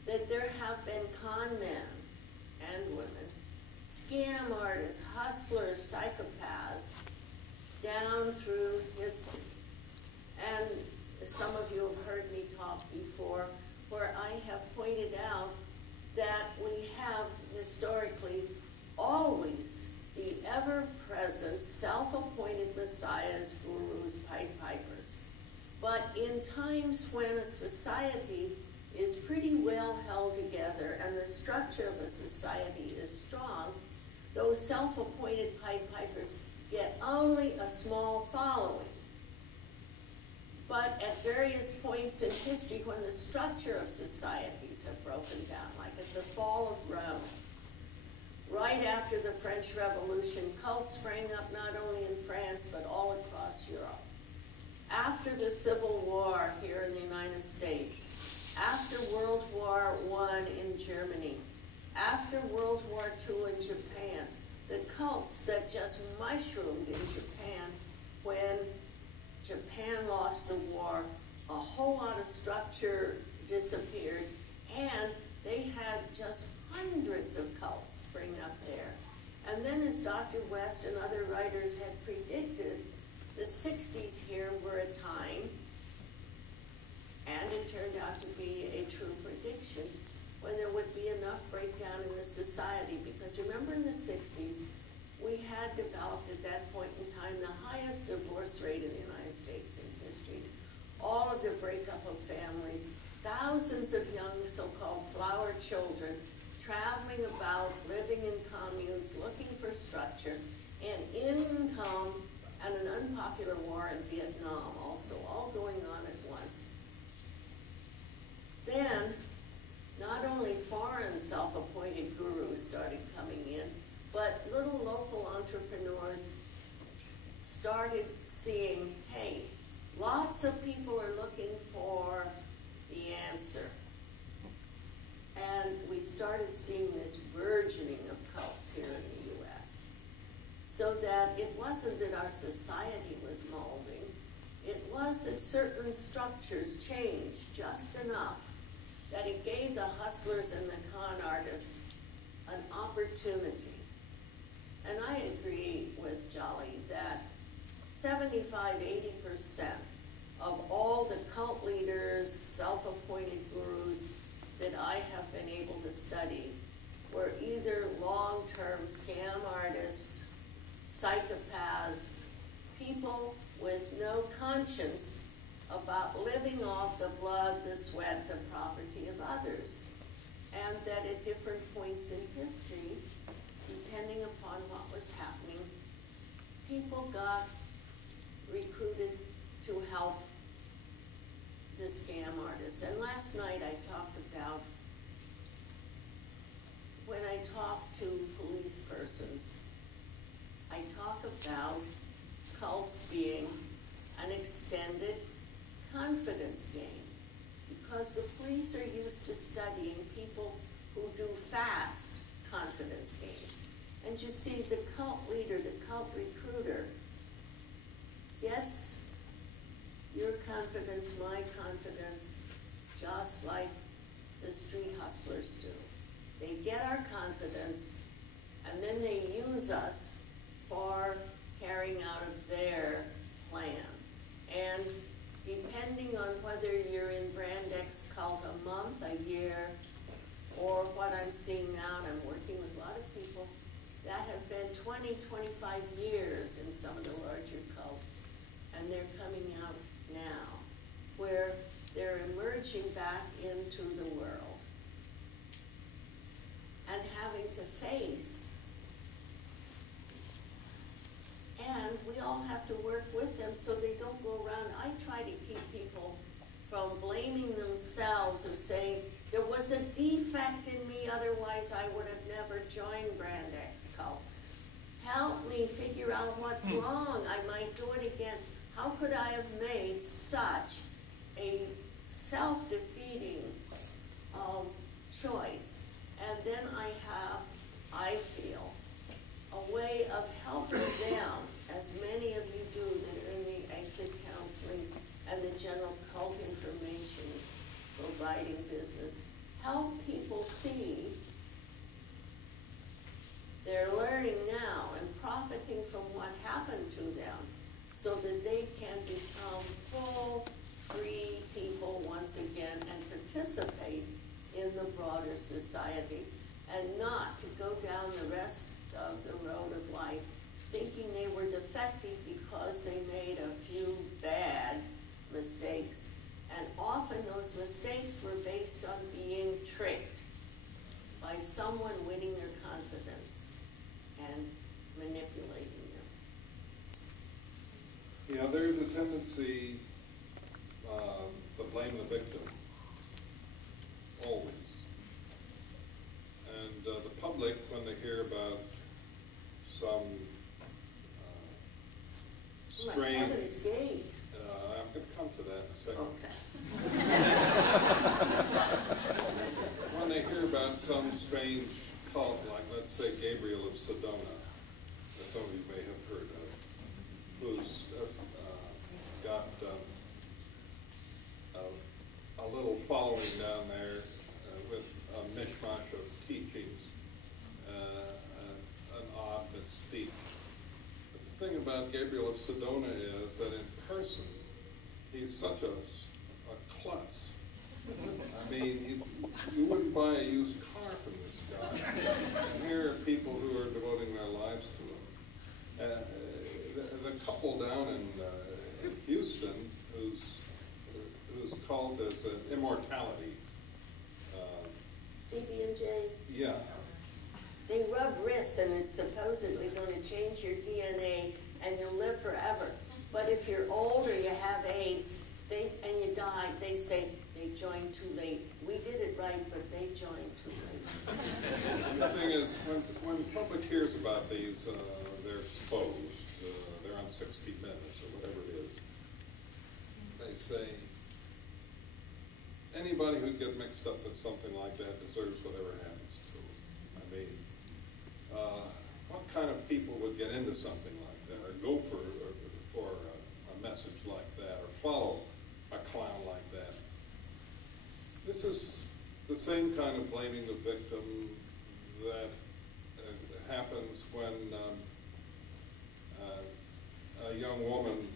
that there have been con men and women, scam artists, hustlers, psychopaths, down through history. And some of you have heard me talk before where I have pointed out that we have historically always the ever-present self-appointed messiahs, gurus, Pied Pipers. But in times when a society is pretty well held together and the structure of a society is strong, those self-appointed Pied Pipers get only a small following. But at various points in history when the structure of societies have broken down, like at the fall of Rome, right after the French Revolution, cults sprang up not only in France but all across Europe. After the Civil War here in the United States, after World War I in Germany, after World War II in Japan, the cults that just mushroomed in Japan when Japan lost the war, a whole lot of structure disappeared, and they had just hundreds of cults spring up there. And then as Dr. West and other writers had predicted, the 60s here were a time, and it turned out to be a true prediction, when there would be enough breakdown in the society. Because remember in the 60s, we had developed at that point in time the highest divorce rate in the United States in history. All of the breakup of families, thousands of young so-called flower children traveling about, living in communes, looking for structure, and income, and an unpopular war in Vietnam also, all going on at once. Then, not only foreign self-appointed gurus started coming in, but little local entrepreneurs started seeing, hey, lots of people are looking for the answer. And we started seeing this burgeoning of cults here in the U.S. So that it wasn't that our society was molding, it was that certain structures changed just enough that it gave the hustlers and the con artists an opportunity. And I agree with Jolly that 75–80% of all the cult leaders, self-appointed gurus that I have been able to study were either long-term scam artists, psychopaths, people with no conscience about living off the blood, the sweat, the property of others. And that at different points in history, depending upon what was happening, people got recruited to help the scam artists. And last night I talked about, when I talk to police persons, I talk about cults being an extended confidence game, because the police are used to studying people who do fast confidence games. And you see, the cult leader, the cult recruiter, gets your confidence, my confidence, just like the street hustlers do. They get our confidence, and then they use us for carrying out of their plan. And depending on whether you're in Brand X cult a month, a year, or what I'm seeing now, and I'm working with a lot of people that have been 20, 25 years in some of the larger cults, and they're coming out now, where they're emerging back into the world and having to face. And we all have to work with them so they don't go around. I try to keep people from blaming themselves of saying, there was a defect in me, otherwise I would have never joined Brand X cult. Help me figure out what's wrong. I might do it again. How could I have made such a self-defeating choice? And then I feel, a way of helping them, as many of you do that are in the exit counseling and the general cult information providing business, help people see they're learning now and profiting from what happened to them so that they can become full, free people once again and participate in the broader society, and not to go down the rest of the road of life thinking they were defective because they made a few bad mistakes. And often those mistakes were based on being tricked by someone winning their confidence and manipulating them. Yeah, there's a tendency to blame the victim, always. And the public, when they hear about some strange... Heaven's Gate. I'm going to come to that in a second. Okay. When they hear about some strange cult, like let's say Gabriel of Sedona, that some of you may have heard of, who's got a little following down there with a mishmash of teachings, an odd mystique. But the thing about Gabriel of Sedona is that in person, he's such a klutz. I mean, you wouldn't buy a used car from this guy. And here are people who are devoting their lives to him. The couple down in Houston, whose cult is an immortality. CB&J? Yeah. They rub wrists and it's supposedly going to change your DNA and you'll live forever. But if you're old or you have AIDS and you die, they say they joined too late. We did it right, but they joined too late. The thing is, when the public hears about these, they're exposed. They're on 60 Minutes or whatever it is. They say, anybody who gets mixed up with something like that deserves whatever happens to them. I mean, what kind of people would get into something like that, or go for a message like that, or follow a clown like that? This is the same kind of blaming the victim that happens when a young woman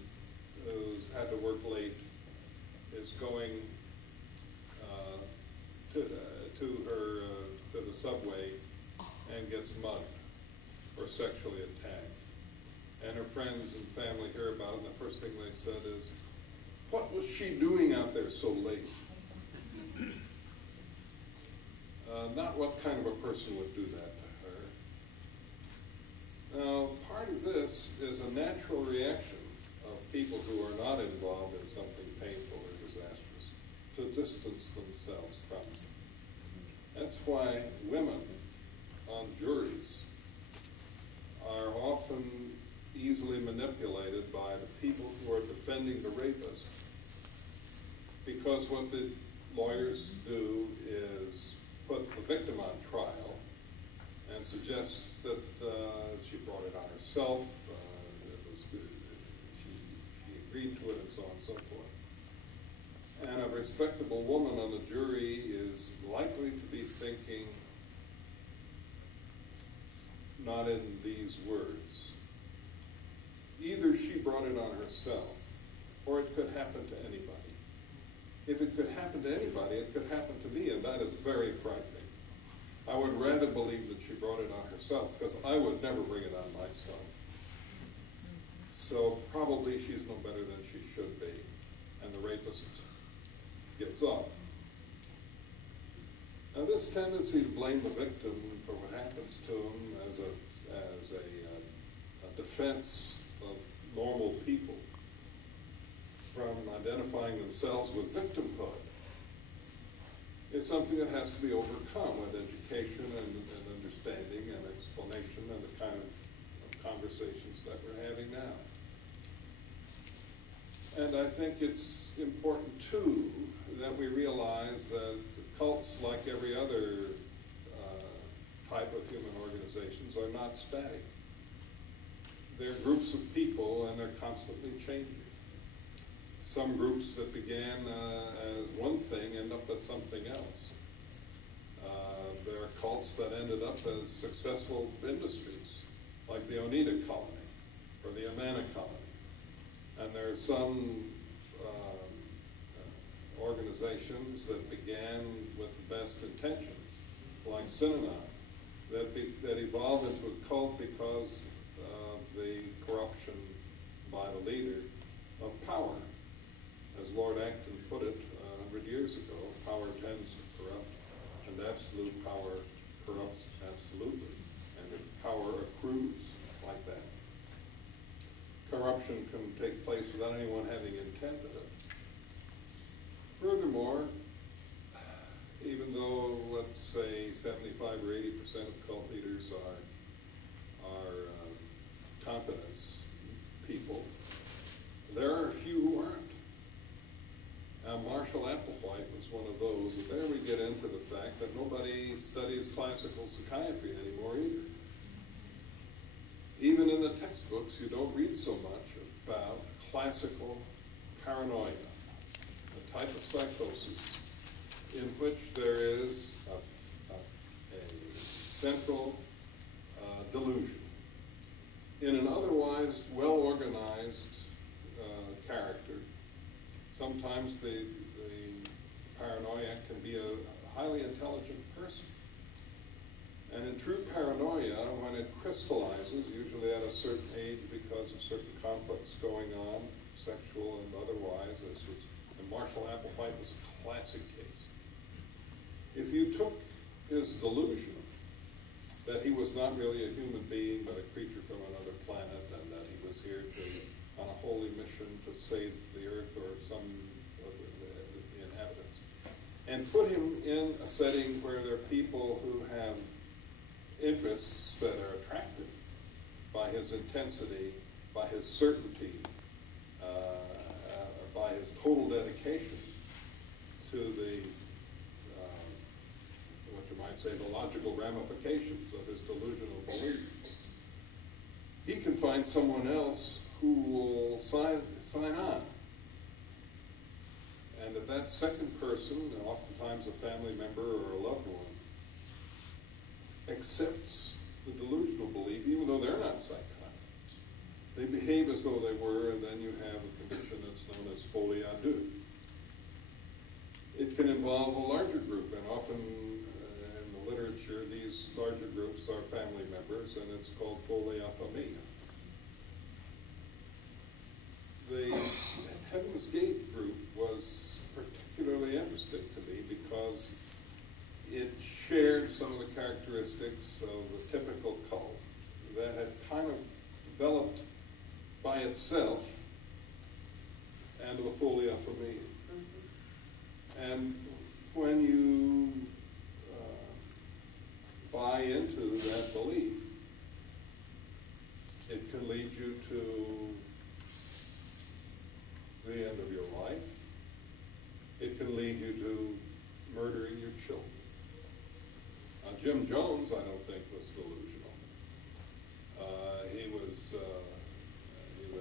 who's had to work late is going to the subway and gets mugged or sexually attacked. and her friends and family hear about it, and the first thing they said is, "What was she doing out there so late?" Not what kind of a person would do that to her. Now, part of this is a natural reaction of people who are not involved in something painful or disastrous to distance themselves from it. That's why women on juries are often easily manipulated by the people who are defending the rapist, because what the lawyers do is put the victim on trial and suggest that she brought it on herself, she agreed to it, and so on and so forth. And a respectable woman on the jury is likely to be thinking not in these words. Either she brought it on herself, or it could happen to anybody. If it could happen to anybody, it could happen to me, and that is very frightening. I would rather believe that she brought it on herself, because I would never bring it on myself. So probably she's no better than she should be, and the rapist gets off. Now, this tendency to blame the victim for what happens to him as a defense of normal people from identifying themselves with victimhood is something that has to be overcome with education and understanding and explanation and the kind of conversations that we're having now. And I think it's important, too, that we realize that cults, like every other type of human organizations, are not static. They're groups of people, and they're constantly changing. Some groups that began as one thing end up as something else. There are cults that ended up as successful industries, like the Oneida colony or the Amana colony. And there are some organizations that began with the best intentions, like Synanon, that evolved into a cult because of the corruption by the leader of power. As Lord Acton put it 100 years ago, power tends to corrupt, and absolute power corrupts absolutely. And if power accrues like that, corruption can take place without anyone having intended it. Furthermore, even though, let's say, 75 or 80% of cult leaders are confidence people, there are a few who aren't. Now, Marshall Applewhite was one of those, and there we get into the fact that nobody studies classical psychiatry anymore either. Even in the textbooks, you don't read so much about classical paranoia, a type of psychosis in which there is a central delusion in an otherwise well-organized character. Sometimes the paranoia can be a highly intelligent person. And in true paranoia, when it crystallizes, usually at a certain age because of certain conflicts going on, sexual and otherwise, and Marshall Applewhite was a classic case. If you took his delusion that he was not really a human being but a creature from another planet, and that he was here on a holy mission to save the earth or some of the inhabitants, and put him in a setting where there are people who have interests that are attracted by his intensity, by his certainty, by his total dedication to the, what you might say, the logical ramifications of his delusional belief. He can find someone else who will sign on. And if that second person, oftentimes a family member or a loved one, accepts the delusional belief, even though they're not psychotic, they behave as though they were, and then you have a condition that's known as folie à deux. It can involve a larger group, and often in the literature, these larger groups are family members, and it's called folie à famille. characteristics of a typical cult that had kind of developed by itself and were fully unfamiliar. And when you buy into that belief, it can lead you to the end of your life. It can lead you to murdering your children. Jim Jones, I don't think, was delusional. He was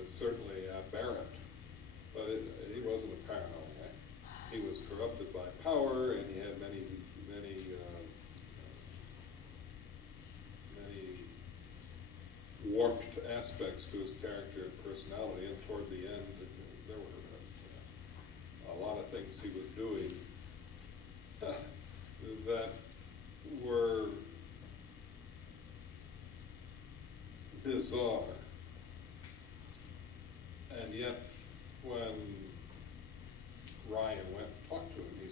certainly aberrant, but he wasn't a paranoid. He was corrupted by power, and he had many warped aspects to his character and personality, and toward the end, there were a lot of things he was doing that were bizarre. And yet, when Ryan went and talked to him, he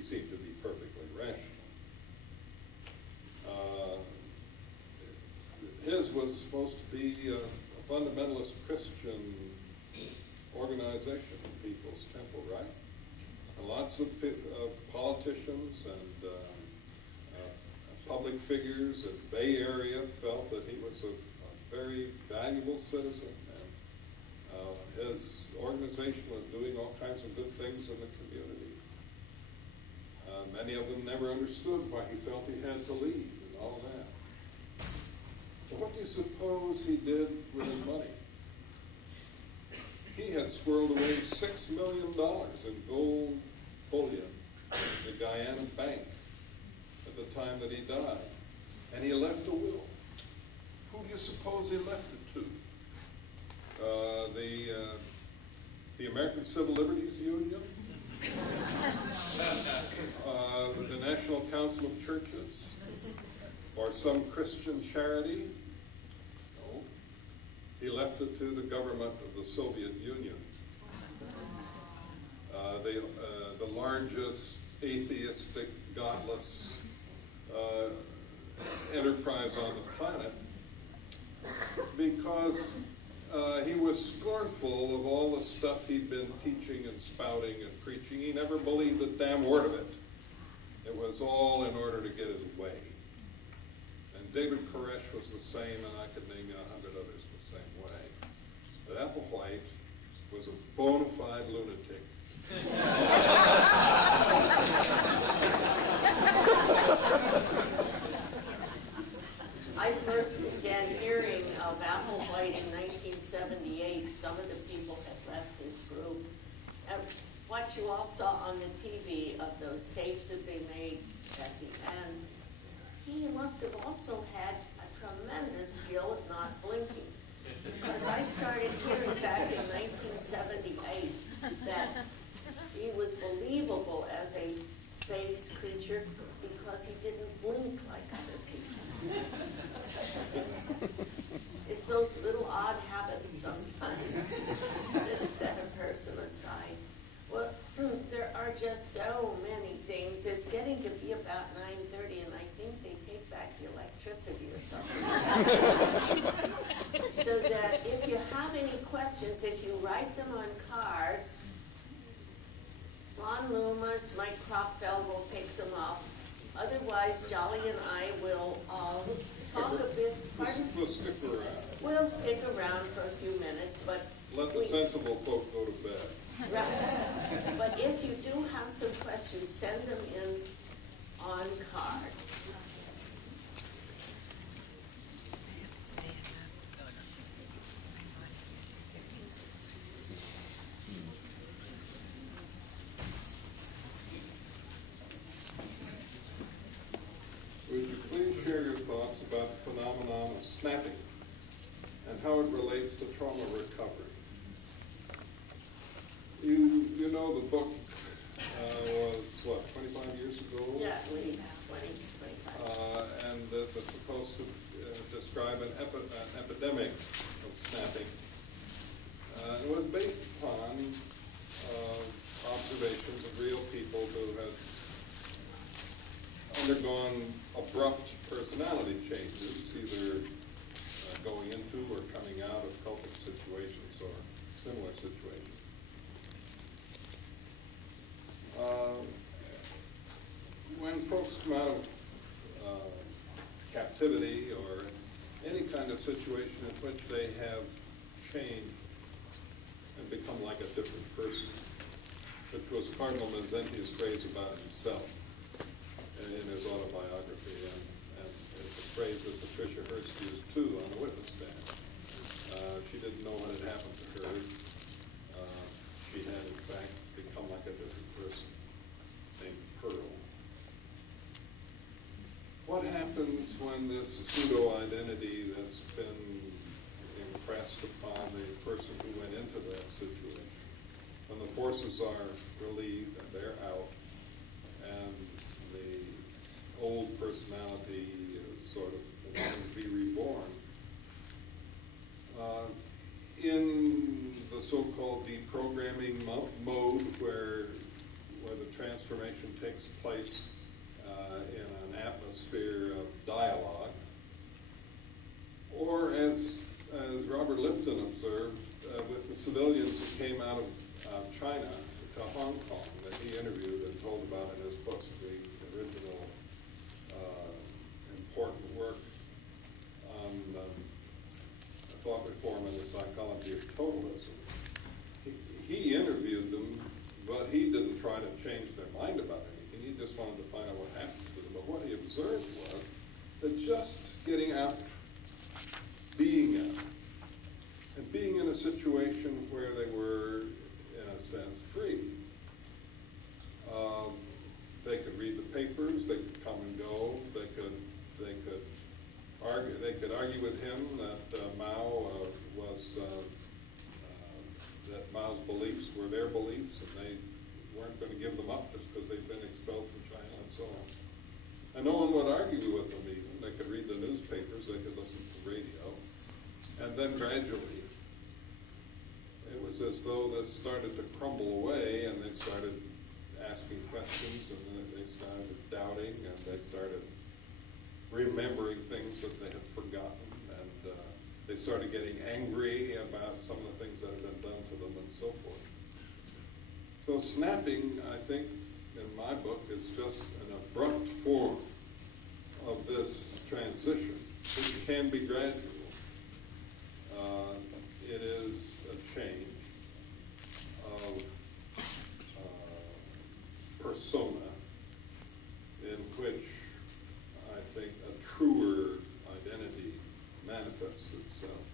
seemed to be perfectly rational. His was supposed to be a fundamentalist Christian organization in People's Temple, right? And lots of politicians and public figures in the Bay Area felt that he was a very valuable citizen, and his organization was doing all kinds of good things in the community. Many of them never understood why he felt he had to leave and all that. So what do you suppose he did with his money? He had squirreled away $6 million in gold bullion in the Guyana Bank at the time that he died. And he left a will. Who do you suppose he left it to? The American Civil Liberties Union? The National Council of Churches? Or some Christian charity? No. He left it to the government of the Soviet Union. The largest atheistic, godless enterprise on the planet, because he was scornful of all the stuff he'd been teaching and spouting and preaching. He never believed a damn word of it. It was all in order to get his way. And David Koresh was the same, and I could name you 100 others the same way. But Applewhite was a bona fide lunatic. I first began hearing of Applewhite in 1978. Some of the people had left his group. And what you all saw on the TV of those tapes that they made at the end, he must have also had a tremendous skill of not blinking. Because I started hearing back in 1978 that he was believable as a space creature because he didn't blink like other people. It's those little odd habits sometimes that set a person aside. Well, there are just so many things. It's getting to be about 9:30, and I think they take back the electricity or something. So that if you have any questions, if you write them on cards, Ron Loomis, Mike Cropfeld will pick them up. Otherwise, Jolly and I will talk a bit. Pardon? We'll stick around. We'll stick around for a few minutes, but let the sensible folk go to bed. Right. But if you do have some questions, send them in on cards. Would you please share your thoughts about the phenomenon of snapping and how it relates to trauma recovery? You know the book was, what, 25 years ago? Yeah, at least 20, 25. And it was supposed to describe an epidemic of snapping. It was based upon observations of real people who had undergone abrupt personality changes, either going into or coming out of cultic situations or similar situations. When folks come out of captivity or any kind of situation in which they have changed and become like a different person, which was Cardinal Mazzenti's phrase about himself in his autobiography, and it's a phrase that Patty Hearst used too on the witness stand. She didn't know what had happened to her. She had in fact become like a different person named Pearl. What happens when this pseudo-identity that's been impressed upon the person who went into that situation, when the forces are relieved and they're out, and the old personality is sort of wanting to be reborn? In the so-called deprogramming mode, where the transformation takes place in an atmosphere of dialogue, or as Robert Lifton observed, with the civilians who came out of China to Hong Kong that he interviewed and told about in his book, the original important work on thought reform and the psychology of totalism. He interviewed them, but he didn't try to change their mind about anything. He just wanted to find out what happened to them. But what he observed was that just getting out, being out, and being in a situation where they were, in a sense, free. They could read the papers, they could come and go, they could argue with him that Mao that Mao's beliefs were their beliefs, and they weren't going to give them up just because they'd been expelled from China and so on. And no one would argue with them even. They could read the newspapers, they could listen to radio, and then gradually it was as though this started to crumble away, and they started asking questions, and then they started doubting, and they started remembering things that they had forgotten, and they started getting angry about some of the things that had been done to them and so forth. So snapping, I think, in my book, is just an abrupt form of this transition, which can be gradual. It is a change of persona in which I think a truer identity manifests itself.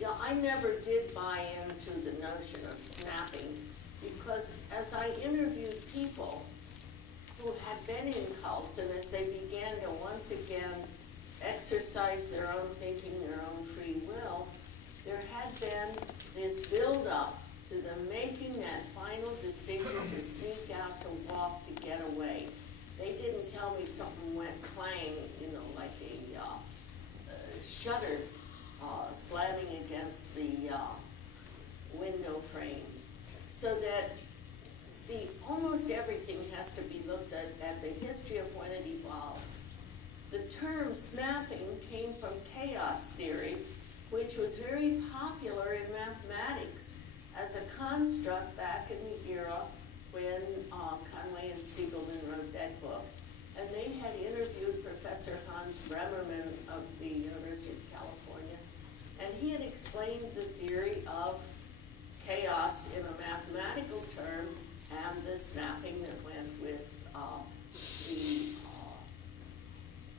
Yeah, I never did buy into the notion of snapping, because as I interviewed people who had been in cults, and as they began to once again exercise their own thinking, their own free will, there had been this build-up to them making that final decision to sneak out, to walk, to get away. They didn't tell me something went clang, you know, like a shutter slamming against the window frame. So that, see, almost everything has to be looked at the history of when it evolves. The term snapping came from chaos theory, which was very popular in mathematics as a construct back in the era when Conway and Siegelman wrote that book. And they had interviewed Professor Hans Bremerman of the University of California, and he had explained the theory of chaos in a mathematical term and the snapping that went with the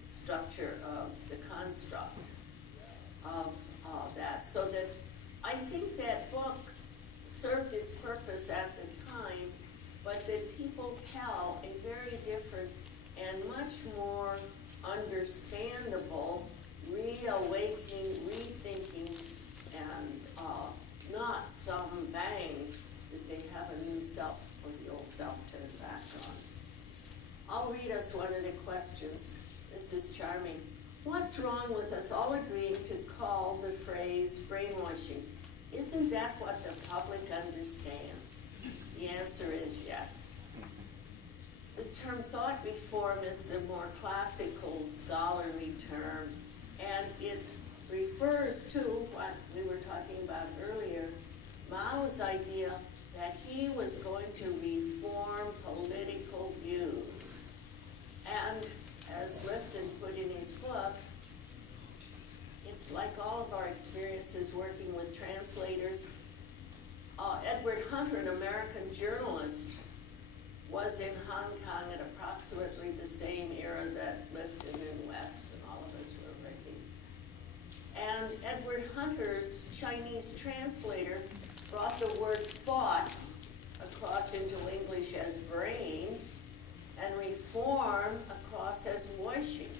structure of the construct of that. So that I think that book served its purpose at the time, but that people tell a very different and much more understandable reawakening, rethinking, and not some bang that they have a new self or the old self turned back on. I'll read us one of the questions. This is charming. What's wrong with us all agreeing to call the phrase brainwashing? Isn't that what the public understands? The answer is yes. The term thought reform is the more classical scholarly term, and it refers to what we were talking about earlier, Mao's idea that he was going to reform political views. And as Lifton put in his book, it's like all of our experiences working with translators. Edward Hunter, an American journalist, was in Hong Kong at approximately the same era that Lifton and West and all of us were working. And Edward Hunter's Chinese translator brought the word thought across into English as brain and reform across as washing.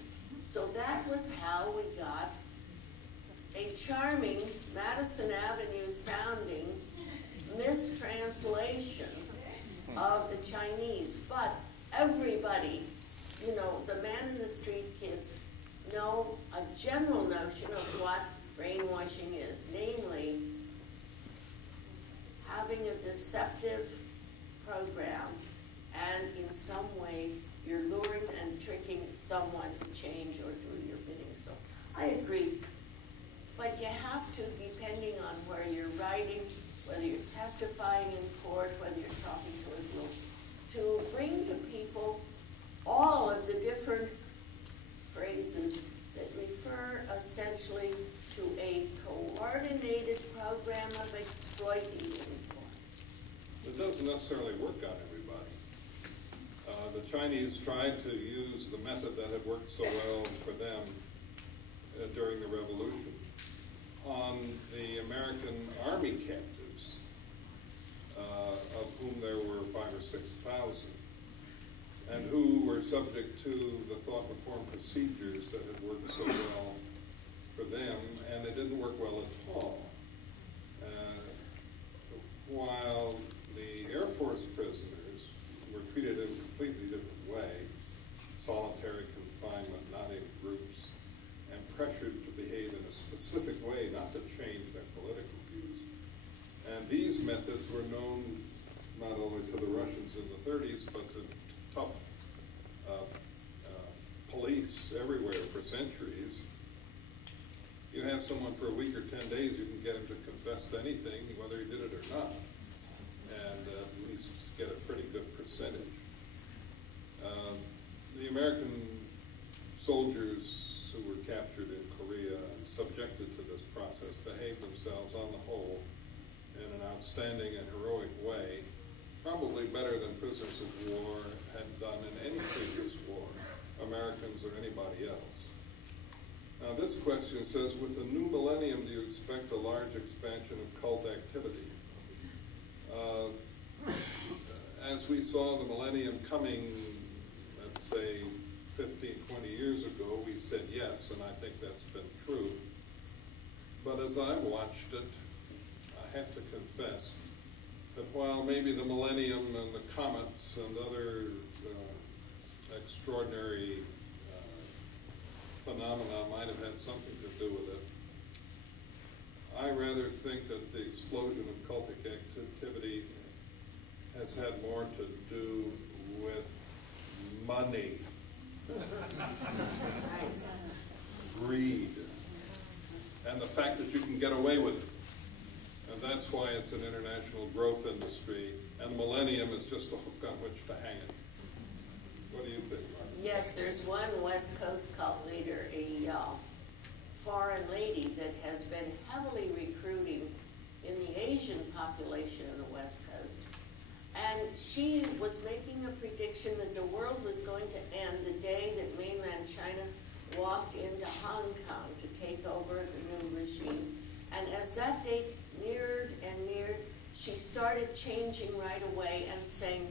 So that was how we got a charming Madison Avenue sounding mistranslation of the Chinese. But everybody, you know, the man in the street kids know a general notion of what brainwashing is, namely having a deceptive program, and in some way you're luring and tricking someone to change or do your bidding. So I agree. But you have to, depending on where you're writing, whether you're testifying in court, whether you're talking to a group, to bring to people all of the different phrases that refer essentially to a coordinated program of exploiting influence. It doesn't necessarily work on everybody. The Chinese tried to use the method that had worked so well for them during the revolution on the American army captives, of whom there were 5,000 or 6,000, and who were subject to the thought reform procedures that had worked so well for them, and it didn't work well at all. While the Air Force prisoners were treated in a completely different way, solitary confinement, not in groups, and pressured to behave in a specific way, not to change their political views. And these methods were known not only to the Russians in the 30s, but to tough police everywhere for centuries. You have someone for a week or 10 days, you can get him to confess to anything, whether he did it or not, and at least get a pretty good percentage. The American soldiers who were captured in Korea and subjected to this process behaved themselves on the whole in an outstanding and heroic way, probably better than prisoners of war had done in any previous war, Americans or anybody else. Now this question says, with the new millennium, do you expect a large expansion of cult activity? As we saw the millennium coming, let's say 15, 20 years ago, we said yes, and I think that's been true. But as I watched it, I have to confess that while maybe the millennium and the comets and other extraordinary phenomena might have had something to do with it, I rather think that the explosion of cultic activity has had more to do with money, greed, and the fact that you can get away with it. And that's why it's an international growth industry, and the millennium is just a hook on which to hang it. What do you think, Margaret? Yes, there's one West Coast cult leader, a foreign lady that has been heavily recruiting in the Asian population in the West Coast. And she was making a prediction that the world was going to end the day that mainland China walked into Hong Kong to take over the new regime. And as that date neared and neared, she started changing right away and saying,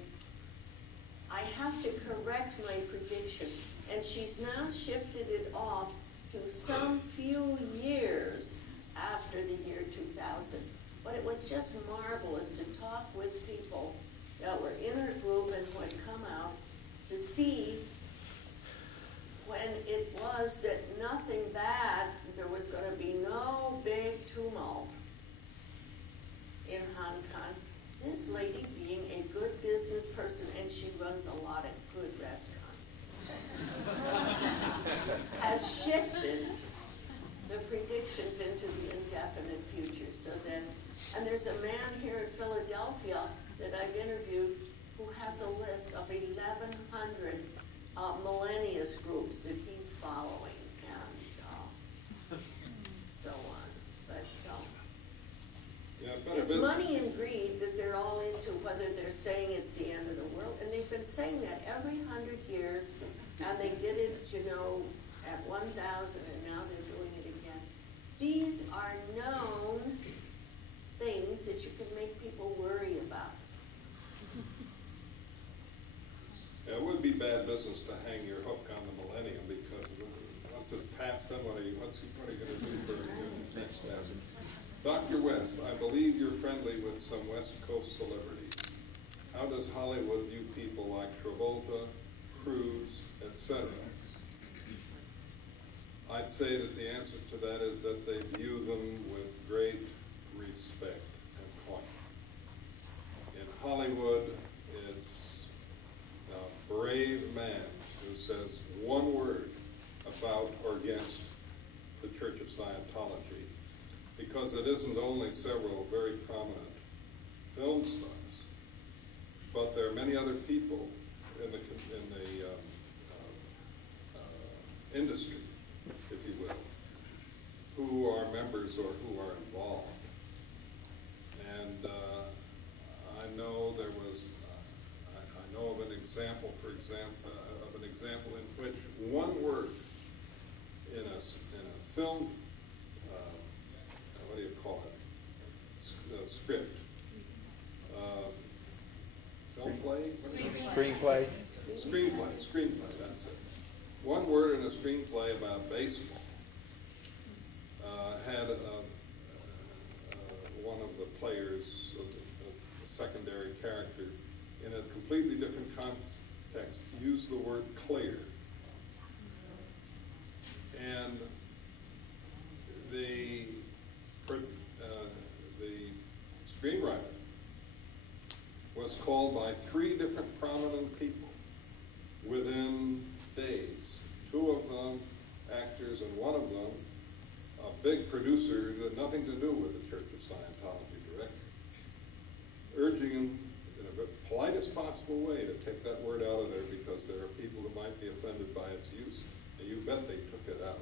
I have to correct my prediction. And she's now shifted it off to some few years after the year 2000. But it was just marvelous to talk with people that were in her group and who had come out to see when it was that nothing bad, there was going to be no big tumult in Hong Kong. This lady, being a good businesswoman, business person, and she runs a lot of good restaurants, has shifted the predictions into the indefinite future. So then, and there's a man here in Philadelphia that I've interviewed who has a list of 1,100 millennials groups that he's following, and so on. But it's money and greed that they're all into, whether they're saying it's the end of the world. And they've been saying that every 100 years, and they did it, you know, at 1,000, and now they're doing it again. These are known things that you can make people worry about. Yeah, it would be bad business to hang your hook on the millennium, because once it's passed, then what are you going to do for the next 1,000? Dr. West, I believe you're friendly with some West Coast celebrities. How does Hollywood view people like Travolta, Cruz, etc.? I'd say that the answer to that is that they view them with great respect and caution. In Hollywood, it's a brave man who says one word about or against the Church of Scientology, because it isn't only several very prominent film stars, but there are many other people in the industry, if you will, who are members or who are involved. And I know there was, I know of an example, in which one word in a film, what do you call it, script, film play? Screenplay. Screenplay, that's it. One word in a screenplay about baseball had one of the players, a secondary character, in a completely different context, used the word clear. And the screenwriter was called by 3 different prominent people within days. 2 of them actors, and one of them a big producer who had nothing to do with the Church of Scientology directly, urging him in the politest possible way to take that word out of there, because there are people that might be offended by its use, and you bet they took it out.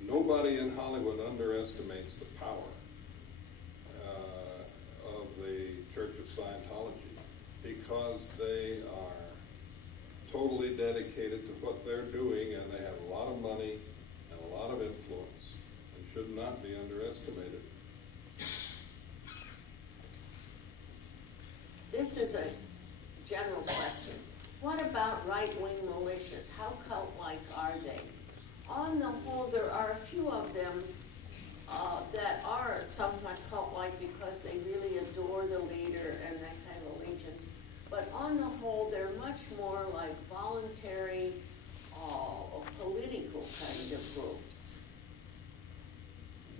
Nobody in Hollywood underestimates the power of the Church of Scientology, because they are totally dedicated to what they're doing, and they have a lot of money and a lot of influence, and should not be underestimated. This is a general question. What about right-wing militias? How cult-like are they? On the whole, there are a few of them that are somewhat cult-like because they really adore the leader and that kind of allegiance. But on the whole, they're much more like voluntary, political kind of groups.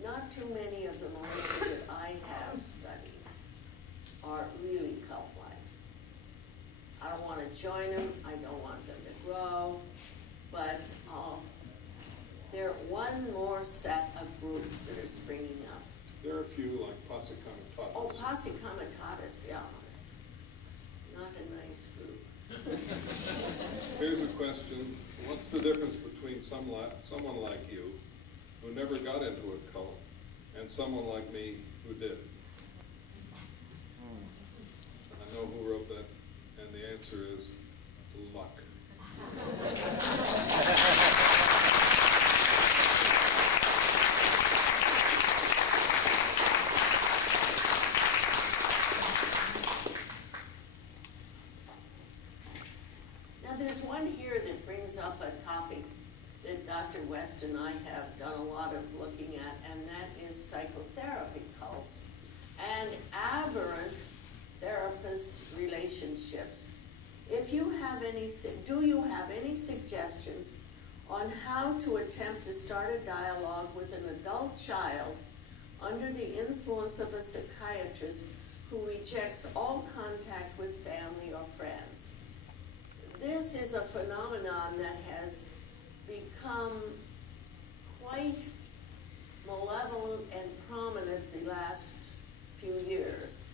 Not too many of the militia that I have studied are really cult-like. I don't want to join them. I don't want them to grow. But they're one more set of groups that are springing up. There are a few like Posse Comitatus. Oh, Posse Comitatus, yeah. Not a nice group. Here's a question. What's the difference between someone like you, who never got into a cult, and someone like me who did? I know who wrote that, and the answer is luck. Up a topic that Dr. West and I have done a lot of looking at, and that is psychotherapy cults and aberrant therapist relationships. If you have any, do you have any suggestions on how to attempt to start a dialogue with an adult child under the influence of a psychiatrist who rejects all contact with family or friends. This is a phenomenon that has become quite malevolent and prominent the last few years,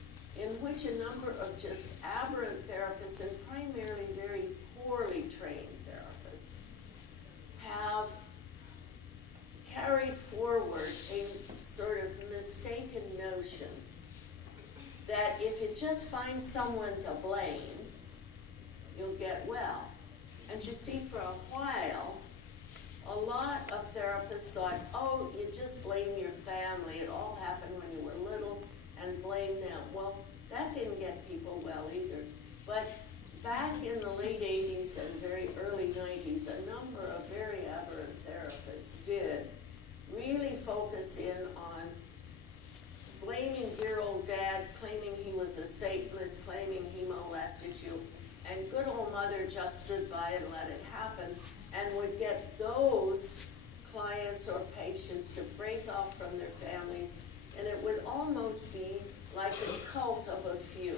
in which a number of just aberrant therapists and primarily very poorly trained therapists have carried forward a sort of mistaken notion that if you just find someone to blame, you'll get well. And you see, for a while, a lot of therapists thought, oh, you just blame your family. It all happened when you were little, and blame them. Well, that didn't get people well either. But back in the late 80s and very early 90s, a number of very aberrant therapists did really focus in on blaming dear old dad, claiming he was a Satanist, claiming he molested you, and good old mother just stood by and let it happen, and would get those clients or patients to break off from their families, and it would almost be like a cult of a few.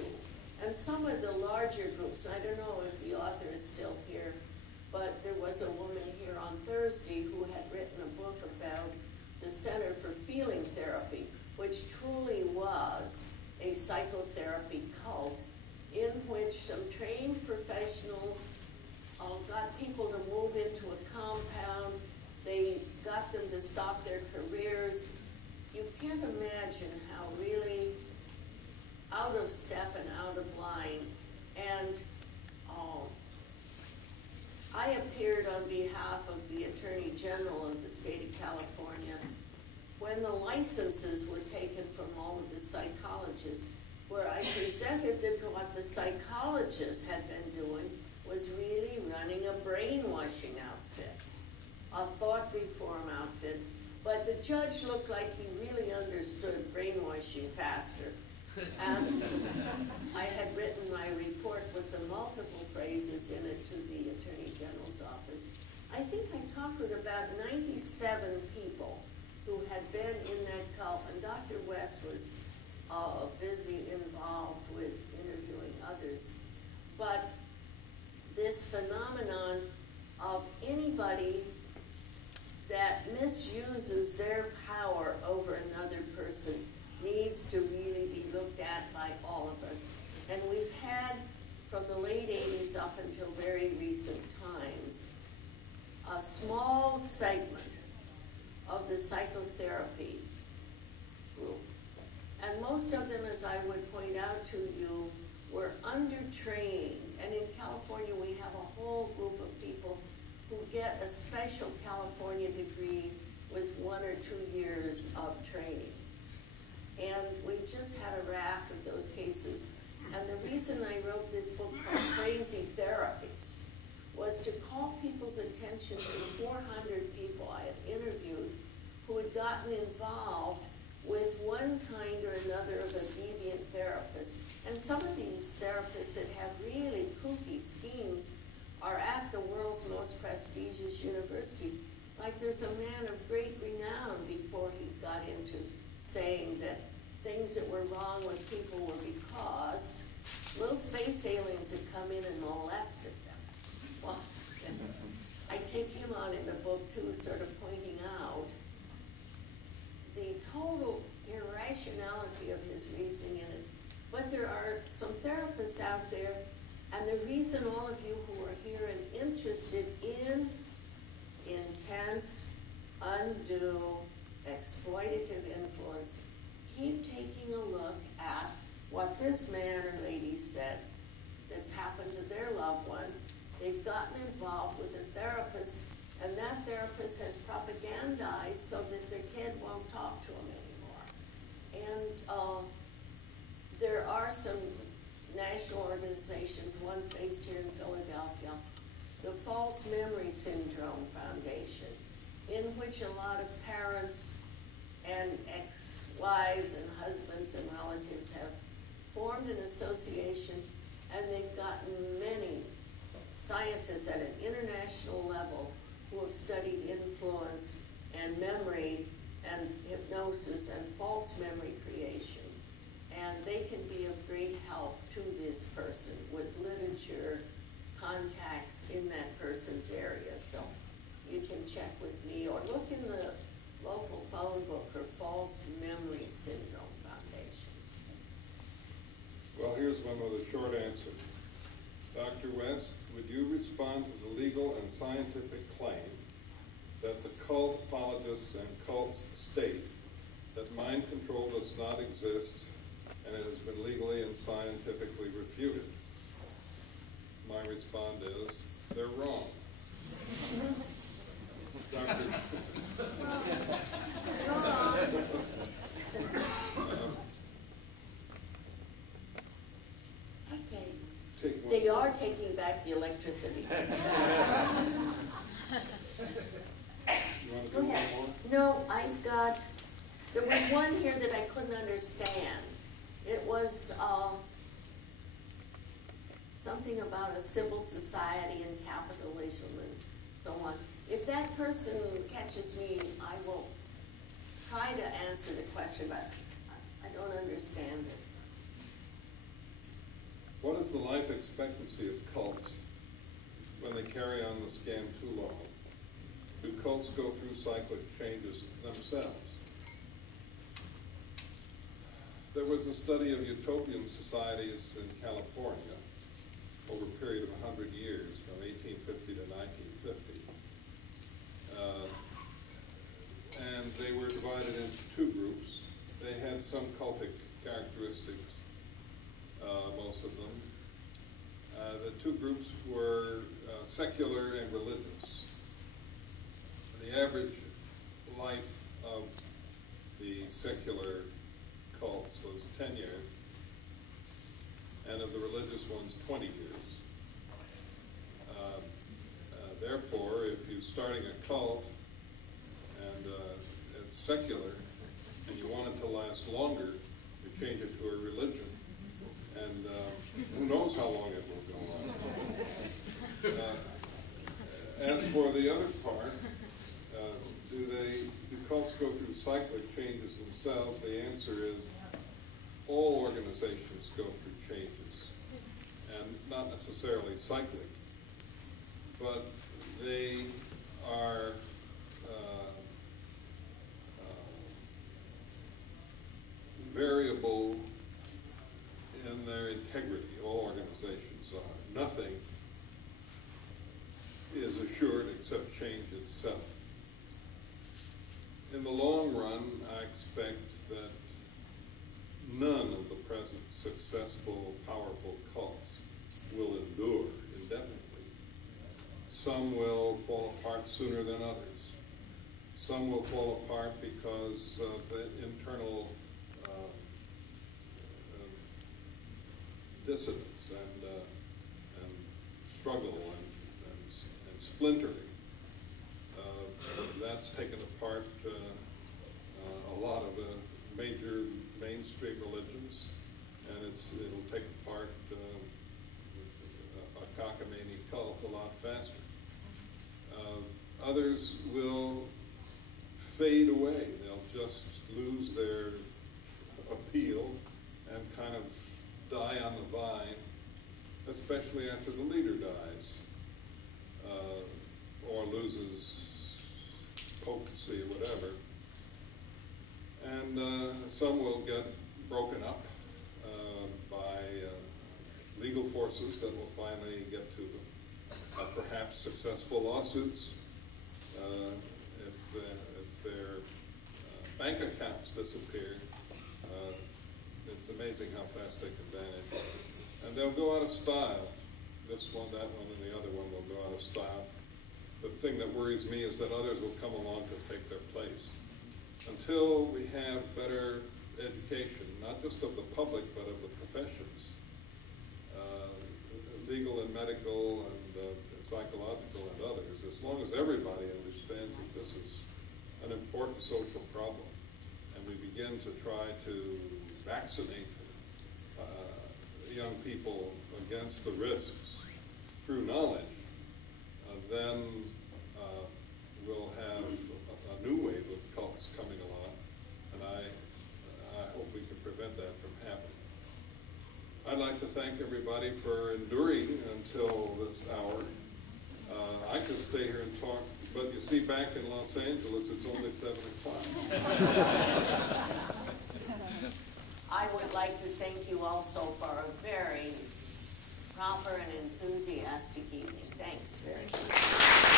And some of the larger groups, I don't know if the author is still here, but there was a woman here on Thursday who had written a book about the Center for Feeling Therapy, which truly was a psychotherapy cult in which some trained professionals got people to move into a compound. They got them to stop their careers. You can't imagine how really out of step and out of line. And I appeared on behalf of the Attorney General of the state of California when the licenses were taken from all of the psychologists, where I presented that what the psychologists had been doing was really running a brainwashing outfit, a thought reform outfit. But the judge looked like he really understood brainwashing faster. And I had written my report with the multiple phrases in it to the Attorney General's office. I think I talked with about 97 people who had been in that cult, and Dr. West was busy involved with interviewing others. But this phenomenon of anybody that misuses their power over another person needs to really be looked at by all of us. And we've had, from the late 80s up until very recent times, a small segment of the psychotherapy group. And most of them, as I would point out to you, were undertrained. And in California, we have a whole group of people who get a special California degree with 1 or 2 years of training. And we just had a raft of those cases. And the reason I wrote this book called Crazy Therapies was to call people's attention to 400 people I had interviewed who had gotten involved with one kind or another of a deviant therapist. And some of these therapists that have really kooky schemes are at the world's most prestigious university. Like there's a man of great renown before he got into saying that things that were wrong with people were because little space aliens had come in and molested them. Well, I take him on in the book too, sort of pointing out the total irrationality of his reasoning in it. But there are some therapists out there, and the reason all of you who are here and interested in intense, undue, exploitative influence, keep taking a look at what this man or lady said that's happened to their loved one. They've gotten involved with a therapist, and that therapist has propagandized so that their kid won't talk to them anymore. And there are some national organizations, one's based here in Philadelphia, the False Memory Syndrome Foundation, in which a lot of parents and ex-wives and husbands and relatives have formed an association, and they've gotten many scientists at an international level who have studied influence and memory and hypnosis and false memory creation. and they can be of great help to this person with literature, contacts in that person's area. So you can check with me or look in the local phone book for false memory syndrome foundations. Well, here's one with a short answer. Dr. West, would you respond to the legal and scientific claim that the cult apologists and cults state that mind control does not exist and it has been legally and scientifically refuted? My response is, they're wrong. Dr. Okay. They are taking back the electricity. You want to do one more? No, I've got, there was one here that I couldn't understand. It was something about a civil society and capitalism and so on. If that person catches me, I will try to answer the question, but I don't understand it. What is the life expectancy of cults when they carry on the scam too long? Do cults go through cyclic changes themselves? There was a study of utopian societies in California over a period of 100 years, from 1850 to 1950. And they were divided into two groups. They had some cultic characteristics, most of them. The two groups were secular and religious. The average life of the secular cults was 10 years, and of the religious ones, 20 years. Therefore, if you're starting a cult and it's secular and you want it to last longer, you change it to a religion, and who knows how long it will go on. As for the other part, do cults go through cyclic changes themselves? The answer is all organizations go through changes, and not necessarily cyclic, but they are variable in their integrity. All organizations are. Nothing is assured except change itself. In the long run, I expect that none of the present successful, powerful cults will endure indefinitely. Some will fall apart sooner than others. Some will fall apart because of the internal dissidence and struggle and splintering. That's taken apart a lot of major mainstream religions, and it'll take apart a cockamamie cult a lot faster. Others will fade away. They'll just lose their appeal and kind of die on the vine, especially after the leader dies or loses potency or whatever. And some will get broken up by legal forces that will finally get to them. Perhaps successful lawsuits if their bank accounts disappear. It's amazing how fast they can vanish. And they'll go out of style. This one, that one, and the other one will go out of style. The thing that worries me is that others will come along to take their place. Until we have better education, not just of the public, but of the professions, legal and medical and psychological and others, as long as everybody understands that this is an important social problem, and we begin to try to vaccinate young people against the risks through knowledge, then we'll have a new wave of cults coming along, and I hope we can prevent that from happening. like to thank everybody for enduring until this hour. I could stay here and talk, but you see, back in Los Angeles, it's only 7 o'clock. I would like to thank you also for a very proper and enthusiastic evening. Thanks very much.